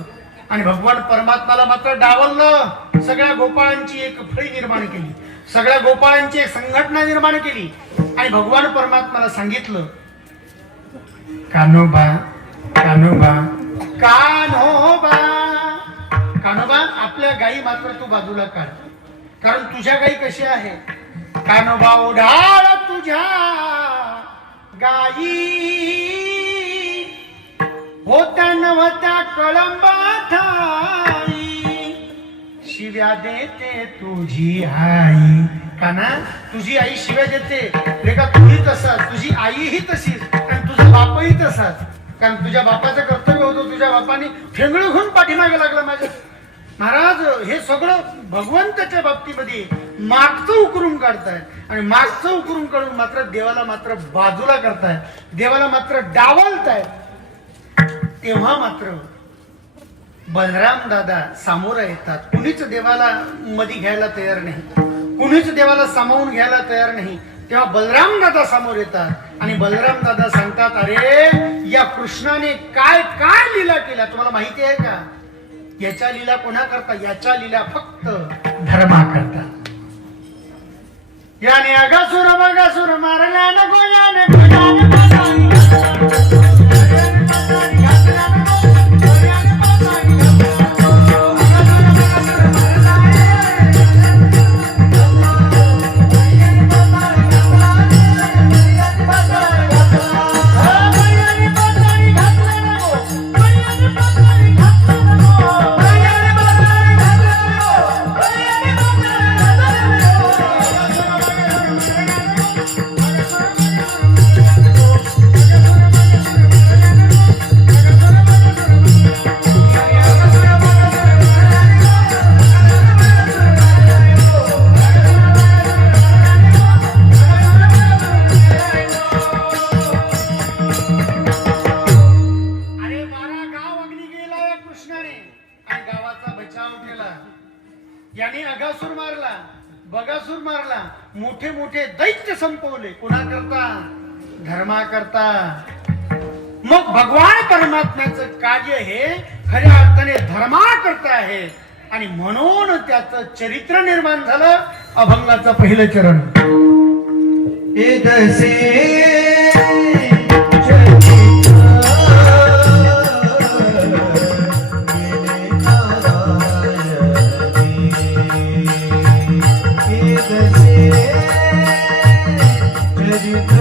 आणि भगवान परमात्माला मात्र डावललं. सगळ्या गोपाळांची एक फळी निर्माण केली, सगळ्या गोपाळांची एक संघटना निर्माण केली आणि भगवान परमात्माला सांगितलं, कान्होबा कान्होबा कान्होबा कान्होबा, आपल्या गायी मात्र तू बाजूला काढ, कारण तुझ्या गायी कशी आहे. कान्होबा ओढाळ तुझ्या गायी होत्या नव्हत्या कळंबात शिव्या देते तुझी आई. काना, तुझी आई शिव्या देते रे का? तुझी तसाच, तुझी आईही तशीच आणि तुझा बापही तसाच. कारण तुझ्या बापाचं कर्तव्य होतं, तुझ्या बापाने फेंगळ घेऊन पाठीमागे लागला माझ्या. महाराज हे सगळं भगवंताच्या बाबतीमध्ये मागचं उकरून काढताय आणि मागचं उकरून काढून मात्र देवाला मात्र बाजूला करताय, देवाला मात्र डावलताय. तेव्हा मात्र बलराम दादा सामोरं येतात. कुणीच देवाला मध्ये घ्यायला तयार नाही, कुणीच देवाला सामावून घ्यायला तयार नाही. तेव्हा बलराम दादा समोर येतात आणि बलराम दादा सांगतात, अरे या कृष्णाने काय काय लीला केल्या तुम्हाला माहिती आहे का? याच्या लीला कोणा करता? याच्या लीला फक्त धर्मा करता. याने अगासुर बगासुर मारला नको, याने याने अगासुर मारला, बगासुर मारला, मोठे मोठे दैत्य संपवले. कुणा करता? धर्मा करता. मग भगवान परमात्म्याचं कार्य हे खऱ्या अर्थाने धर्मा करता आहे आणि म्हणून त्याचं चरित्र निर्माण झालं. अभंगाचं पहिलं चरण. चरित्र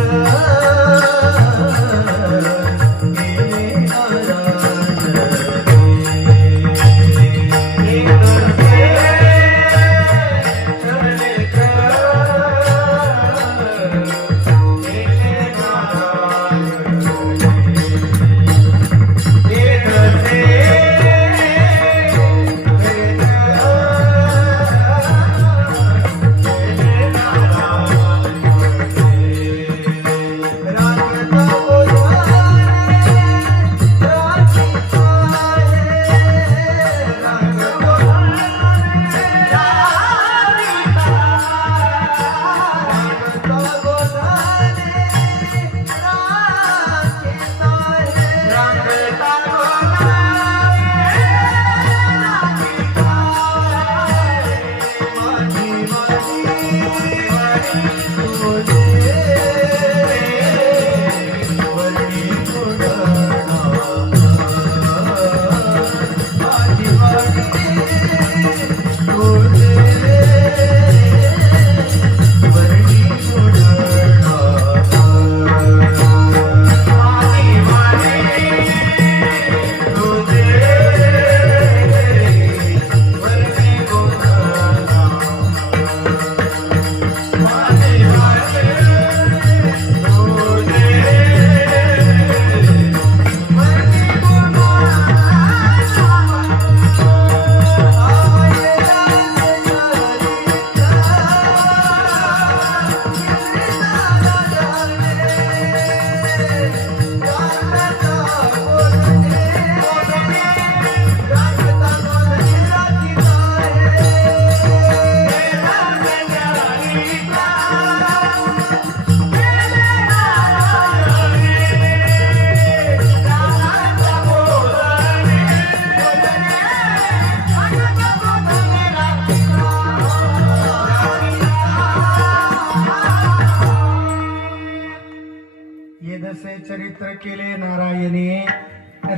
चरित्र केले नारायणे,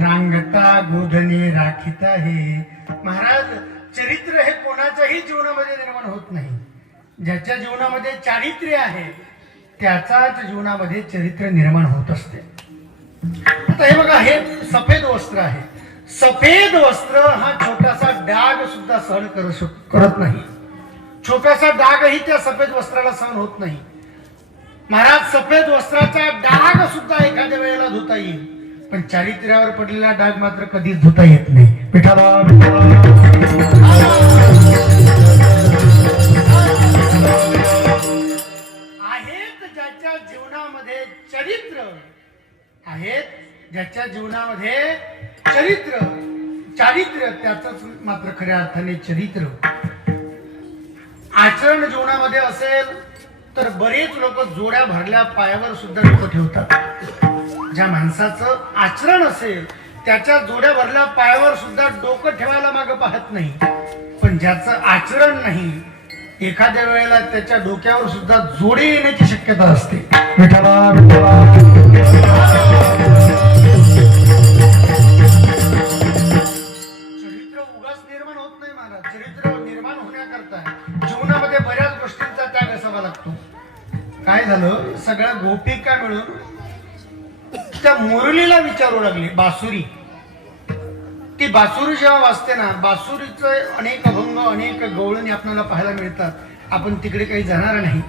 रांगता गोधने राखिता हे. महाराज, चरित्र हे कोणाच्याही जीवनामध्ये निर्माण होत नाही. ज्याच्या जीवनामध्ये चारित्र्य आहे त्याचाच जीवनामध्ये चरित्र निर्माण होत असते. आता हे बघा, हे सफेद वस्त्र आहे. सफेद वस्त्र हा छोटासा डाग सुद्धा सहन करत नाही. छोटासा डागही त्या सफेद वस्त्राला सहन होत नाही. महाराज, सफेद वस्त्राचा डाग सुद्धा एखाद्या वेळेला धुता येईल, पण चारित्र्यावर पडलेला डाग मात्र कधीच धुता येत नाही. विठाला आहेत ज्याच्या जीवनामध्ये चरित्र आहेत, ज्याच्या जीवनामध्ये चारित्र्य त्याच मात्र खऱ्या अर्थाने चरित्र. आचरण जीवनामध्ये असेल तर बरेच लोक जोड्या भरल्या पायावर सुद्धा डोकं ठेवतात. ज्या माणसाचं आचरण असेल त्याच्या जोड्या भरल्या पायावर सुद्धा डोकं ठेवायला मागे पाहत नाही. पण ज्याचं आचरण नाही, एखाद्या वेळेला त्याच्या डोक्यावर सुद्धा जोडे येण्याची शक्यता असते. विठाला चरित्र उगाच निर्माण होत नाही महाराज. चरित्र निर्माण होण्याकरता जीवनामध्ये बऱ्याच गोष्टींचा त्याग असावा लागतो. काय झालं, सगळ्या गोपिका मिळून त्या मुरलीला विचारू लागली. बासुरी, ती बासुरी जेव्हा वाजते ना, बासुरीचे अनेक अभंग, अनेक गवळणी आपल्याला पाहायला मिळतात. आपण तिकडे काही जाणार नाही,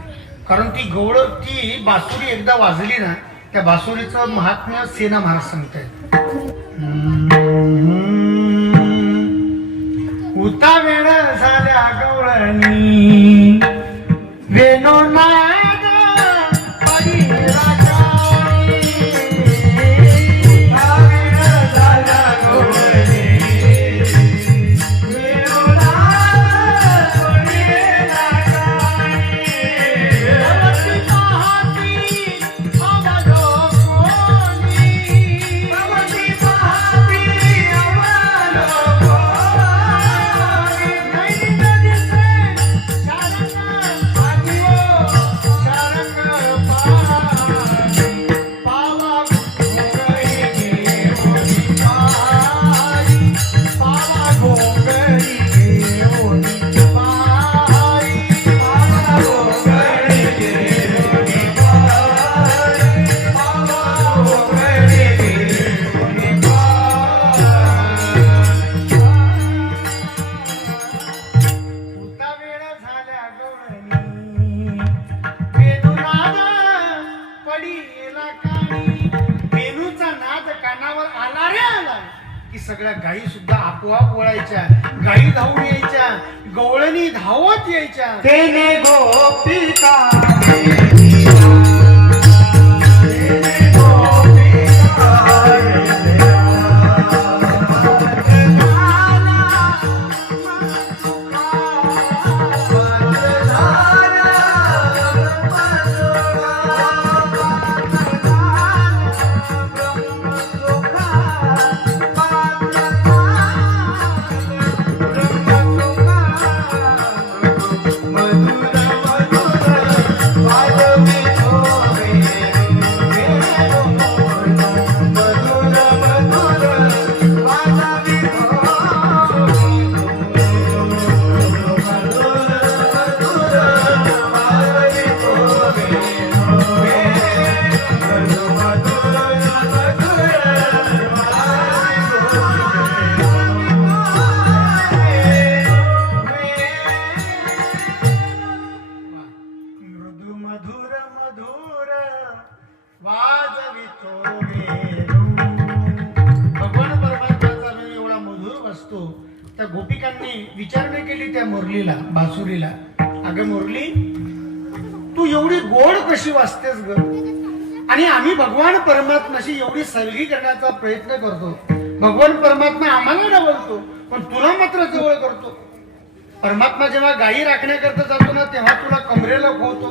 कारण ती बासुरी एकदा वाजली ना, त्या बासुरीचं महात्म्य सेना महाराज सांगतायत. उता वेळ झाल्या गवळणी वेणो नाद सगळ्या गायी सुद्धा आपोआप वळायच्या, गायी धावून यायच्या, गवळणी धावत यायच्या. तेने गोपिका त्या गोपिकांनी विचारणा केली त्या मुरलीला, बासुरीला, अगं मुरली, तू एवढी गोड कशी वाजतेस ग? आणि आम्ही भगवान परमात्म्याशी एवढी सलगी करण्याचा प्रयत्न करतो. भगवान परमात्मा आम्हाला डावलतो, पण तुला मात्र जवळ करतो. परमात्मा जेव्हा गायी राखण्याकरता जातो ना, तेव्हा तुला कमरेला खोवतो.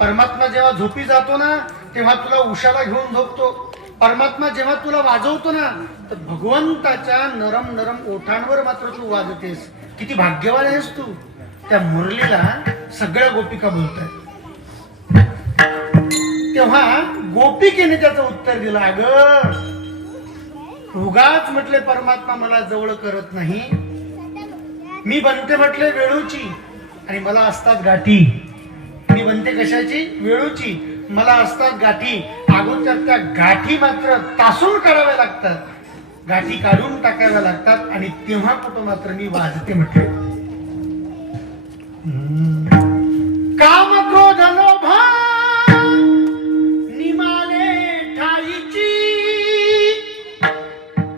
परमात्मा जेव्हा झोपी जातो ना, तेव्हा तुला उशाला घेऊन झोपतो. परमात्मा जेव्हा तुला वाजवतो ना, तर भगवंताच्या नरम नरम ओठांवर मात्र तू वाजतेस. किती भाग्यवान आहेस तू. त्या मुरलीला सगळ्या गोपिका बोलतात. तेव्हा गोपिकेने त्याचं उत्तर दिलं, अगं उगाच म्हटले परमात्मा मला जवळ करत नाही, मी बनते म्हटले वेळूची आणि मला असतात गाठी. मी बनते कशाची? वेळूची, मला असतात गाठी. अगोदर त्या गाठी मात्र तासून कराव्या लागतात, गाठी काढून टाकाव्या लागतात आणि तेव्हा कुठं मात्र मी वाजते म्हटले. काम क्रोध लोभा निमाले ठाईची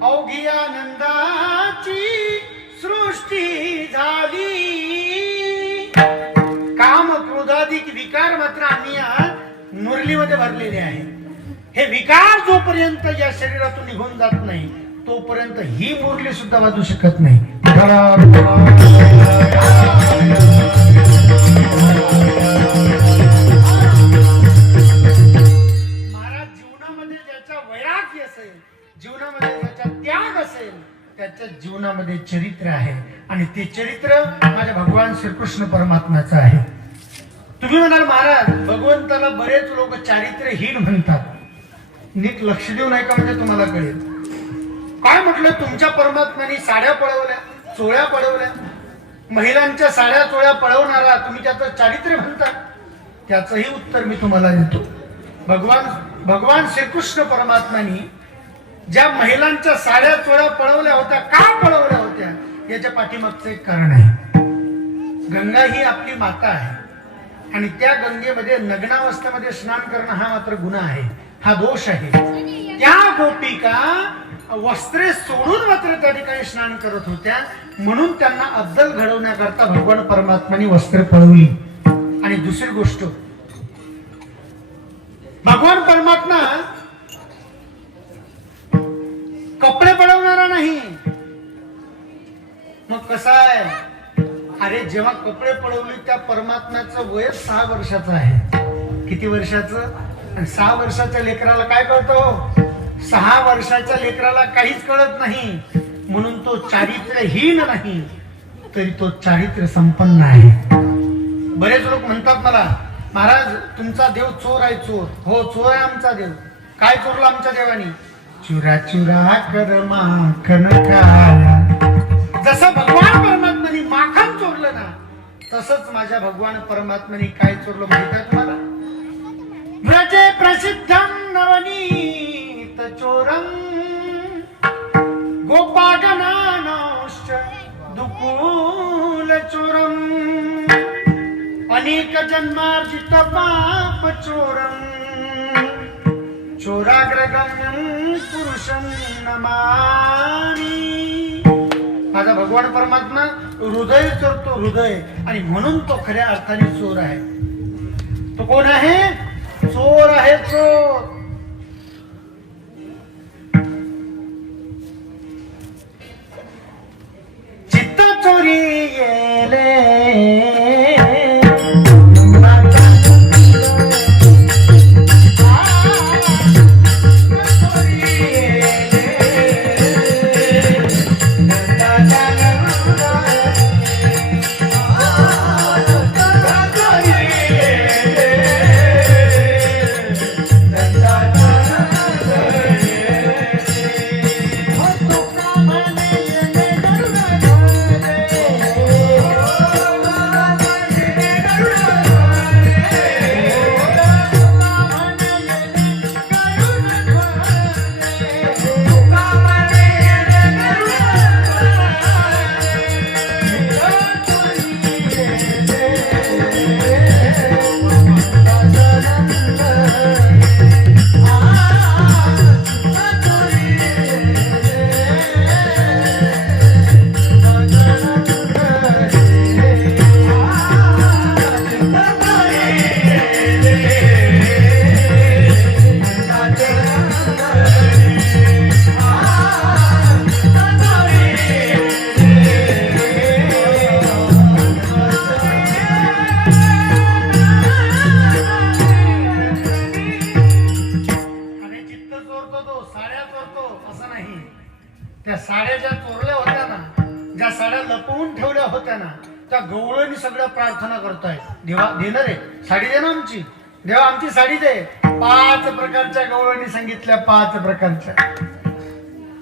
अवघी आनंदाची सृष्टी झाली. काम क्रोधाधिक विकार मात्र आम्ही या मुरलीमध्ये भरलेले आहे. हे विकार जोपर्यंत या शरीरातून निघून जात नाही तोपर्यंत ही मुरली सुद्धा वाजू शकत नाही. महाराज जीवनामध्ये ज्याच्या वैराग्य असेल, जीवनामध्ये ज्याचा त्याग असेल, त्याच्या जीवनामध्ये चरित्र आहे आणि ते चरित्र माझ्या भगवान श्रीकृष्ण परमात्म्याचं आहे. तुम्ही म्हणाल महाराज भगवंताला बरेच लोक चारित्र्यहीन म्हणतात. नीट लक्ष देऊ नये का म्हणजे तुम्हाला कळेल. काय म्हटलं, तुमच्या परमात्म्याने साड्या पळवल्या, चोळ्या पळवल्या, महिलांच्या साड्या चोळ्या पळवणारा तुम्ही त्याचं चारित्र्य म्हणता. त्याचंही उत्तर मी तुम्हाला देतो. भगवान श्रीकृष्ण परमात्म्याने ज्या महिलांच्या साड्या चोळ्या पळवल्या होत्या, का पळवल्या होत्या याच्या पाठीमागचं एक कारण आहे. गंगा ही आपली माता आहे आणि त्या गंगेमध्ये नग्नावस्थेमध्ये स्नान करणं हा मात्र गुन्हा आहे, हा दोष आहे. त्या गोपिका वस्त्रे सोडून मात्र त्या ठिकाणी स्नान करत होत्या, म्हणून त्यांना अद्दल घडवण्याकरता भगवान परमात्म्याने वस्त्रे पळवली. आणि दुसरी गोष्ट, भगवान परमात्मा कपडे पळवणारा नाही. मग कसा आहे, अरे जेव्हा कपडे पळवले त्या परमात्म्याचं वय 6 वर्षाचं आहे. किती वर्षाचं? आणि 6 वर्षाच्या लेकराला काय कळतं? 6 वर्षाच्या लेकराला काहीच कळत नाही. म्हणून तो चारित्र्यहीन नाही तरी तो चारित्र्य संपन्न आहे. बरेच लोक म्हणतात मला, महाराज तुमचा देव चोर आहे. चोर हो, चोर आहे आमचा देव. काय चोरलं आमच्या देवानी? चुरा चुरा कर माखन खाया. जसं भगवान परमात्म्याने माखन चोरलं ना, तसंच माझ्या भगवान परमात्म्याने काय चोरलं माहित आहे तुम्हाला? व्रजे प्रसिद्धम नवनीत चोरम गोपागनानश्च दुकूल चोरम अनेक जन्मार्जित पाप चोरम चोराग्रगम्यम पुरुषं नमामि. माझा भगवान परमात्मा हृदय चोरतो, हृदय, आणि म्हणून तो खऱ्या अर्थाने चोर आहे. तो कोण आहे? चोर आहे, चोर. चित्त चोरी गेले देवा आमची साडी दे. 5 प्रकारच्या गवळणी सांगितल्या, 5 प्रकारच्या,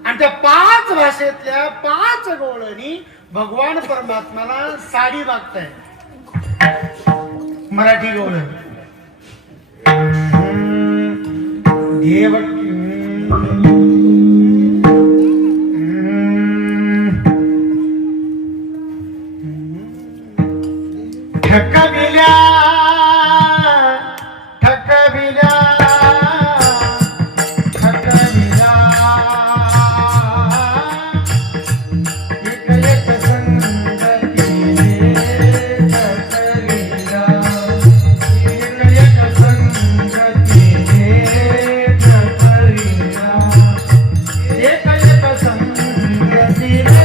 आणि त्या 5 भाषेतल्या 5 गवळणी भगवान परमात्म्याला साडी मागताय. मराठी गवळण देव ठकविल्या ठकविल्या ठकविल्या एक एक संगतीने ठकविल्या एक एक संगतीने ठकविल्या एक एक संगतीने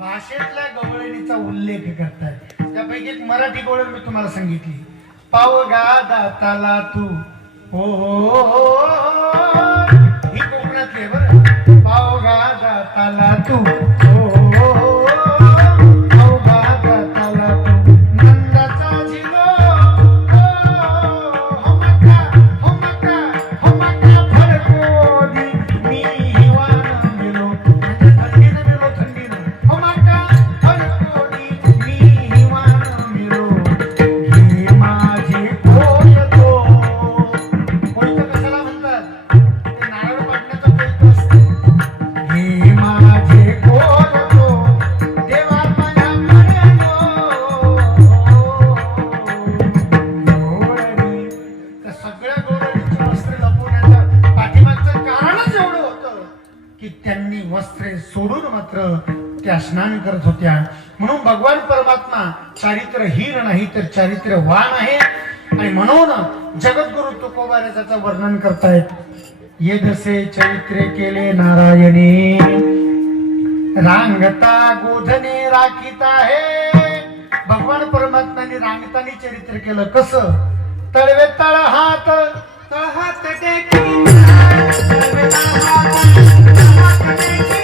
भाषेतल्या गवळणीचा उल्लेख करतायत. त्यापैकी एक मराठी गवळण मी तुम्हाला सांगितली. पावगा दाताला तू हो ही कोकणातली आहे बरं. पावगा दाताला तू हो पावगा दाताला तू नंदाचा झिलो हो मका फडकोदी मी हिवानं गेलो म्हणजे थंडीनं गेलो थंडीनं हो मका फडकोदी मी हिवानं गेलो घे माझे कोयतो. कोयतो कशाला म्हणतात? ते नारळ पाडण्याचा कोयतो असतो. घे माझे कोयतो देवा माझ्या मरेलो गवळणी. त्या सगळ्या गवळणीची वस्त्रे लपवण्याचं पाठीमागचं कारणच एवढं होतं की त्यांनी वस्त्रे सोडून मात्र त्या स्नान करत होत्या. म्हणून भगवान परमात्मा चारित्र्यहीन नाही तर चारित्र्यवान आहे. आणि म्हणून जगद्गुरु तुकोबाने त्याचं वर्णन करतायत. ये जसे चरित्रे केले नारायणी रांगता गोधने राखीत आहे. भगवान परमात्म्याने रांगतानी चरित्र केलं. कसं? तळवे तळ हात तळहात टेकी तळवे तळ हात तळहात टेकी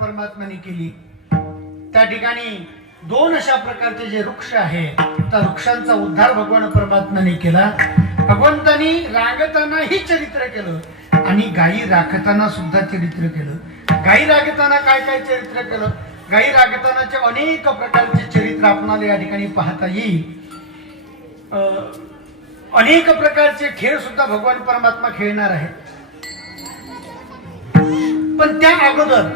परमात्म्याने केली. त्या ठिकाणी 2 अशा प्रकारचे जे वृक्ष आहेत त्या वृक्षांचा उद्धार भगवान परमात्म्याने केला. भगवंतानी रागतानाही चरित्र केलं आणि गायी राखताना सुद्धा चरित्र केलं. गायी राखताना काय काय चरित्र केलं? गायी राखतानाचे अनेक प्रकारचे चरित्र आपणाला या ठिकाणी पाहता येईल. अनेक प्रकारचे खेळ सुद्धा भगवान परमात्मा खेळणार आहे. पण त्या अगोदर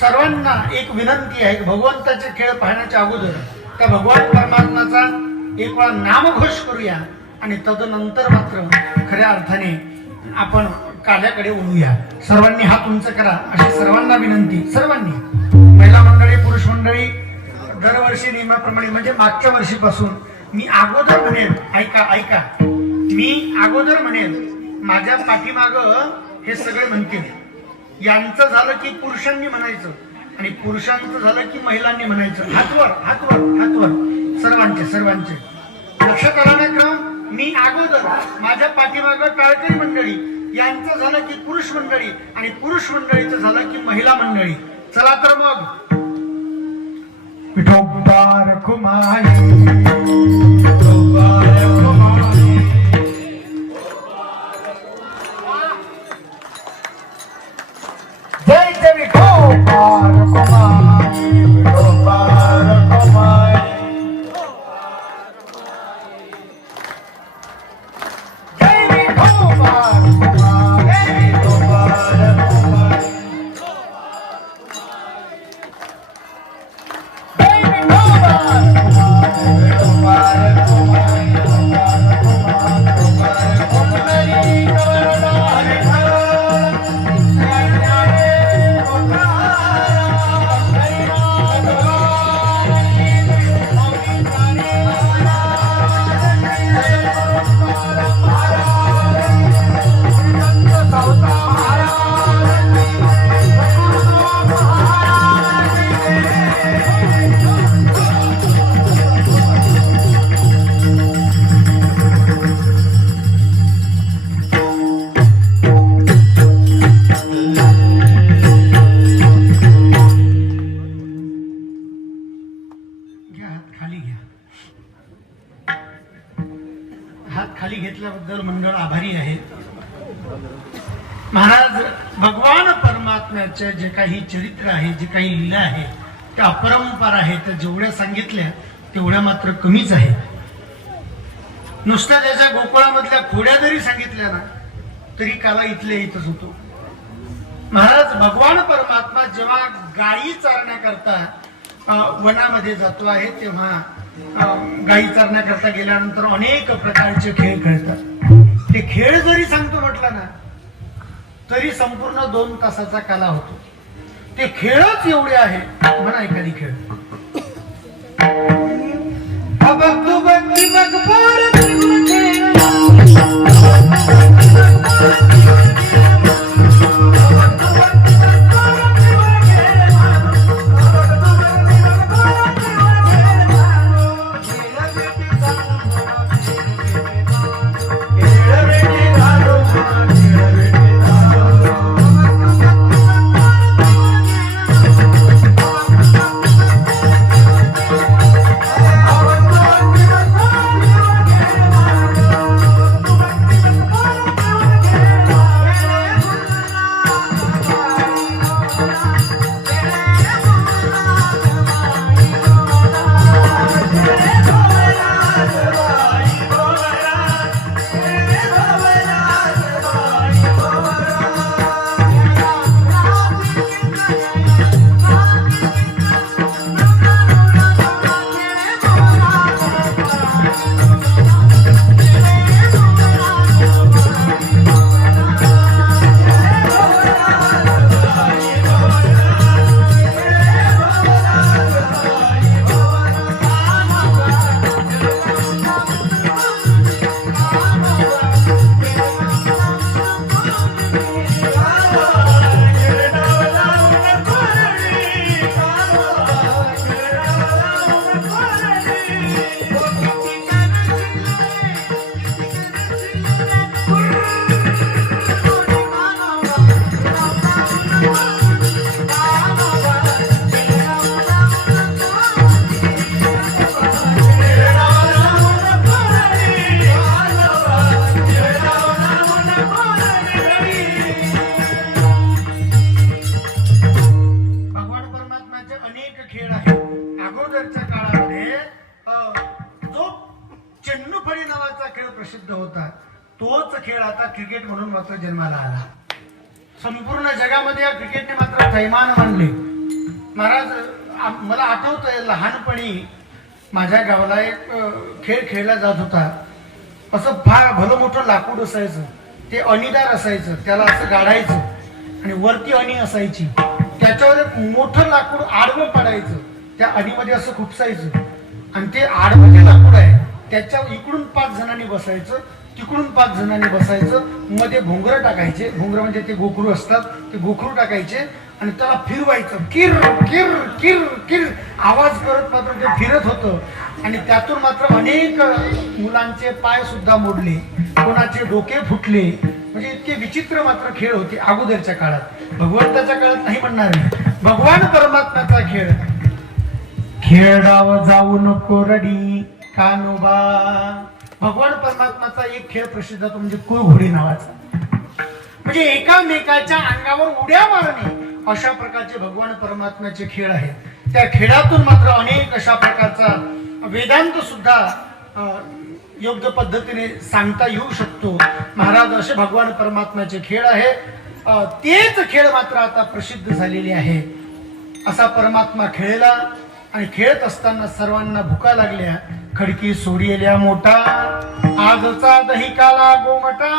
सर्वांना एक विनंती आहे. भगवंताचे खेळ पाहण्याच्या अगोदर त्या भगवान परमात्माचा एक वेळा नामघोष करूया आणि तदनंतर मात्र खऱ्या अर्थाने आपण काल्याकडे वळूया. सर्वांनी हात उंच करा अशी सर्वांना विनंती. सर्वांनी, महिला मंडळी, पुरुष मंडळी, दरवर्षी नियमाप्रमाणे म्हणजे मागच्या वर्षीपासून मी अगोदर म्हणेन, ऐका, मी अगोदर म्हणेन, माझ्या पाठीमाग हे सगळे म्हणतील. यांचं झालं की पुरुषांनी म्हणायचं आणि पुरुषांचं झालं की महिलांनी म्हणायचं. हातवर सर्वांचे लक्षात आला ना क्रम? मी अगोदर, माझ्या पाठीमाग टाळकरी मंडळी, यांचं झालं की पुरुष मंडळी आणि पुरुष मंडळीचं झालं की महिला मंडळी. चला तर मग विठोबार खुमाई, जय जय विठोबार खुमाई, विठोबार खुमाई, जय विठोबार खुमाई, विठोबार खुमाई, खाली घेतल्याबद्दल मंडळ आभारी आहे. महाराज, भगवान परमात्म्याचे जे काही चरित्र आहे, जे काही लीला आहे, त्या अपरंपार आहेत. त्या जेवढ्या सांगितल्या तेवढ्या मात्र कमीच आहे. नुसत्या त्याच्या गोकुळामधल्या खोड्या जरी सांगितल्या ना तरी काला इथल्या इथंच होतो. महाराज, भगवान परमात्मा जेव्हा गायी चारण्याकरता वनामध्ये जातो आहे तेव्हा गायी चारण्याकरता गेल्यानंतर अनेक प्रकारचे खेळ खेळतात. ते खेळ जरी सांगतो म्हटलं ना तरी संपूर्ण 2 तासाचा काला होतो. ते खेळच एवढे आहे. म्हणा एखादी खेळ. खेळ आहे. अगोदरच्या काळामध्ये जो चेन्नूफळी नावाचा खेळ प्रसिद्ध होता, तोच खेळ आता क्रिकेट म्हणून मात्र जन्माला आला. संपूर्ण जगामध्ये या क्रिकेटने मात्र थैमान मानले. महाराज, मला आठवतंय लहानपणी माझ्या गावाला एक खेळ खेळला जात होता. असं फार भलं मोठं लाकूड असायचं, ते अणीदार असायचं, त्याला असं गाडायचं आणि वरती अणी असायची, त्याच्यावर एक मोठं लाकूड आडवं पाडायचं, त्या अणीमध्ये असं खुपसायचं आणि ते आडवं जे लाकूड आहे त्याच्या इकडून 5 जणांनी बसायचं, तिकडून 5 जणांनी बसायचं, मध्ये घोंगरं टाकायचे. घोंगरं म्हणजे ते गोखरू असतात, ते गोखरू टाकायचे आणि त्याला फिरवायचं. किर किर किर किर आवाज करत मात्र ते फिरत होतं आणि त्यातून मात्र अनेक मुलांचे पाय सुद्धा मोडले, कोणाचे डोके फुटले. म्हणजे इतके विचित्र मात्र खेळ होते अगोदरच्या काळात. भगवंताच्या काळात नाही म्हणणार मी, भगवान परमात्म्याचा खेळ. खेळाव जाऊ नको रडी कानोबा. भगवान परमात्म्याचा एक खेळ प्रसिद्ध होता, म्हणजे कुळघोडी नावाचा. म्हणजे एकामेकाच्या अंगावर उड्या मारणे, अशा प्रकारचे भगवान परमात्म्याचे खेळ आहेत. त्या खेळातून मात्र अनेक अशा प्रकारचा वेदांत सुद्धा योग्य पद्धतीने सांगता येऊ शकतो. महाराज, असे भगवान परमात्म्याचे खेळ आहे. तेच खेळ मात्र आता प्रसिद्ध झालेले आहे. असा परमात्मा खेळला आणि खेळत असताना सर्वांना भुका लागल्या. खडकी सोडियल्या मोठा, आजचा दही काला गोमटा.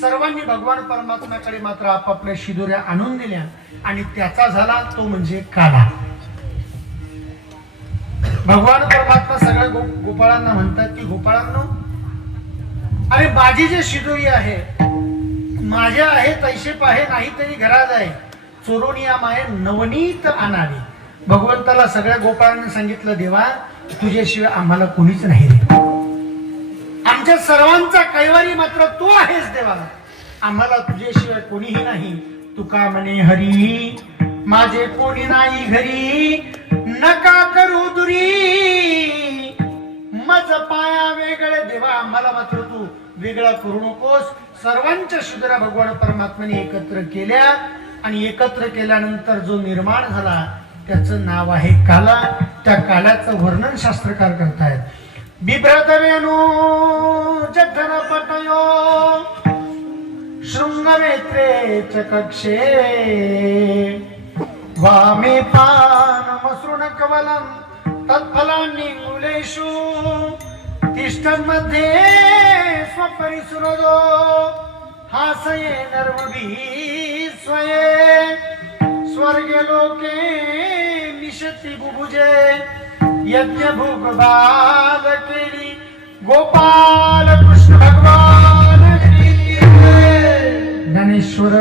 सर्वांनी भगवान परमात्म्याकडे मात्र आपापल्या शिदोऱ्या आणून दिल्या आणि त्याचा झाला तो म्हणजे काला. भगवान परमात्मा सगळ्या गोपाळांना म्हणतात की गोपाळांनो, अरे माझी जे शिदोरी आहे, माझ्या आहे तैसे पाहे नाही तरी घरात आहे, चोरोनिया माये नवनीत आणावी. भगवंताला सगळ्या गोपाळांनी सांगितलं, देवा तुझ्याशिवाय आम्हाला कोणीच नाही रे. आमच्या सर्वांचा कैवारी मात्र तू आहेस देवा, आम्हाला तुझ्याशिवाय कोणीही नाही. तुका म्हणे हरी माझे कोणी नाही घरी, नका करू दुरी मज पाया वेगळे. देवा आम्हाला मात्र तू वेगळा करू नकोस. सर्वांच्या शिदोऱ्या भगवान परमात्म्याने एकत्र केल्या आणि एकत्र केल्यानंतर जो निर्माण झाला त्याचं नाव आहे काला. त्या काल्याचं वर्णन शास्त्रकार करतायत. बिभ्रत वेणू जठर पटयो शृंगवेत्रे च कक्षे, वामे पानमसृण कवलं तत्फलान्निङ्गुलेषु, तिष्ठन्मध्ये स्वपरिसुरदो हासये नर्मभिः स्वये, स्वर्गे लोके निशति बुभुजे यज्ञ भूग बाल केली. गोपाल कृष्ण भगवान की ज्ञानेश्वर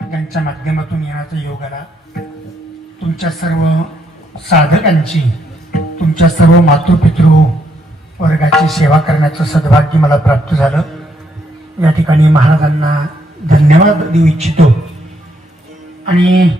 त्यांच्या माध्यमातून येण्याचा योग आला. तुमच्या सर्व साधकांची, तुमच्या सर्व मातृपितृ वर्गाची सेवा करण्याचं सद्भाग्य मला प्राप्त झालं. या ठिकाणी महाराजांना धन्यवाद देऊ इच्छितो. आणि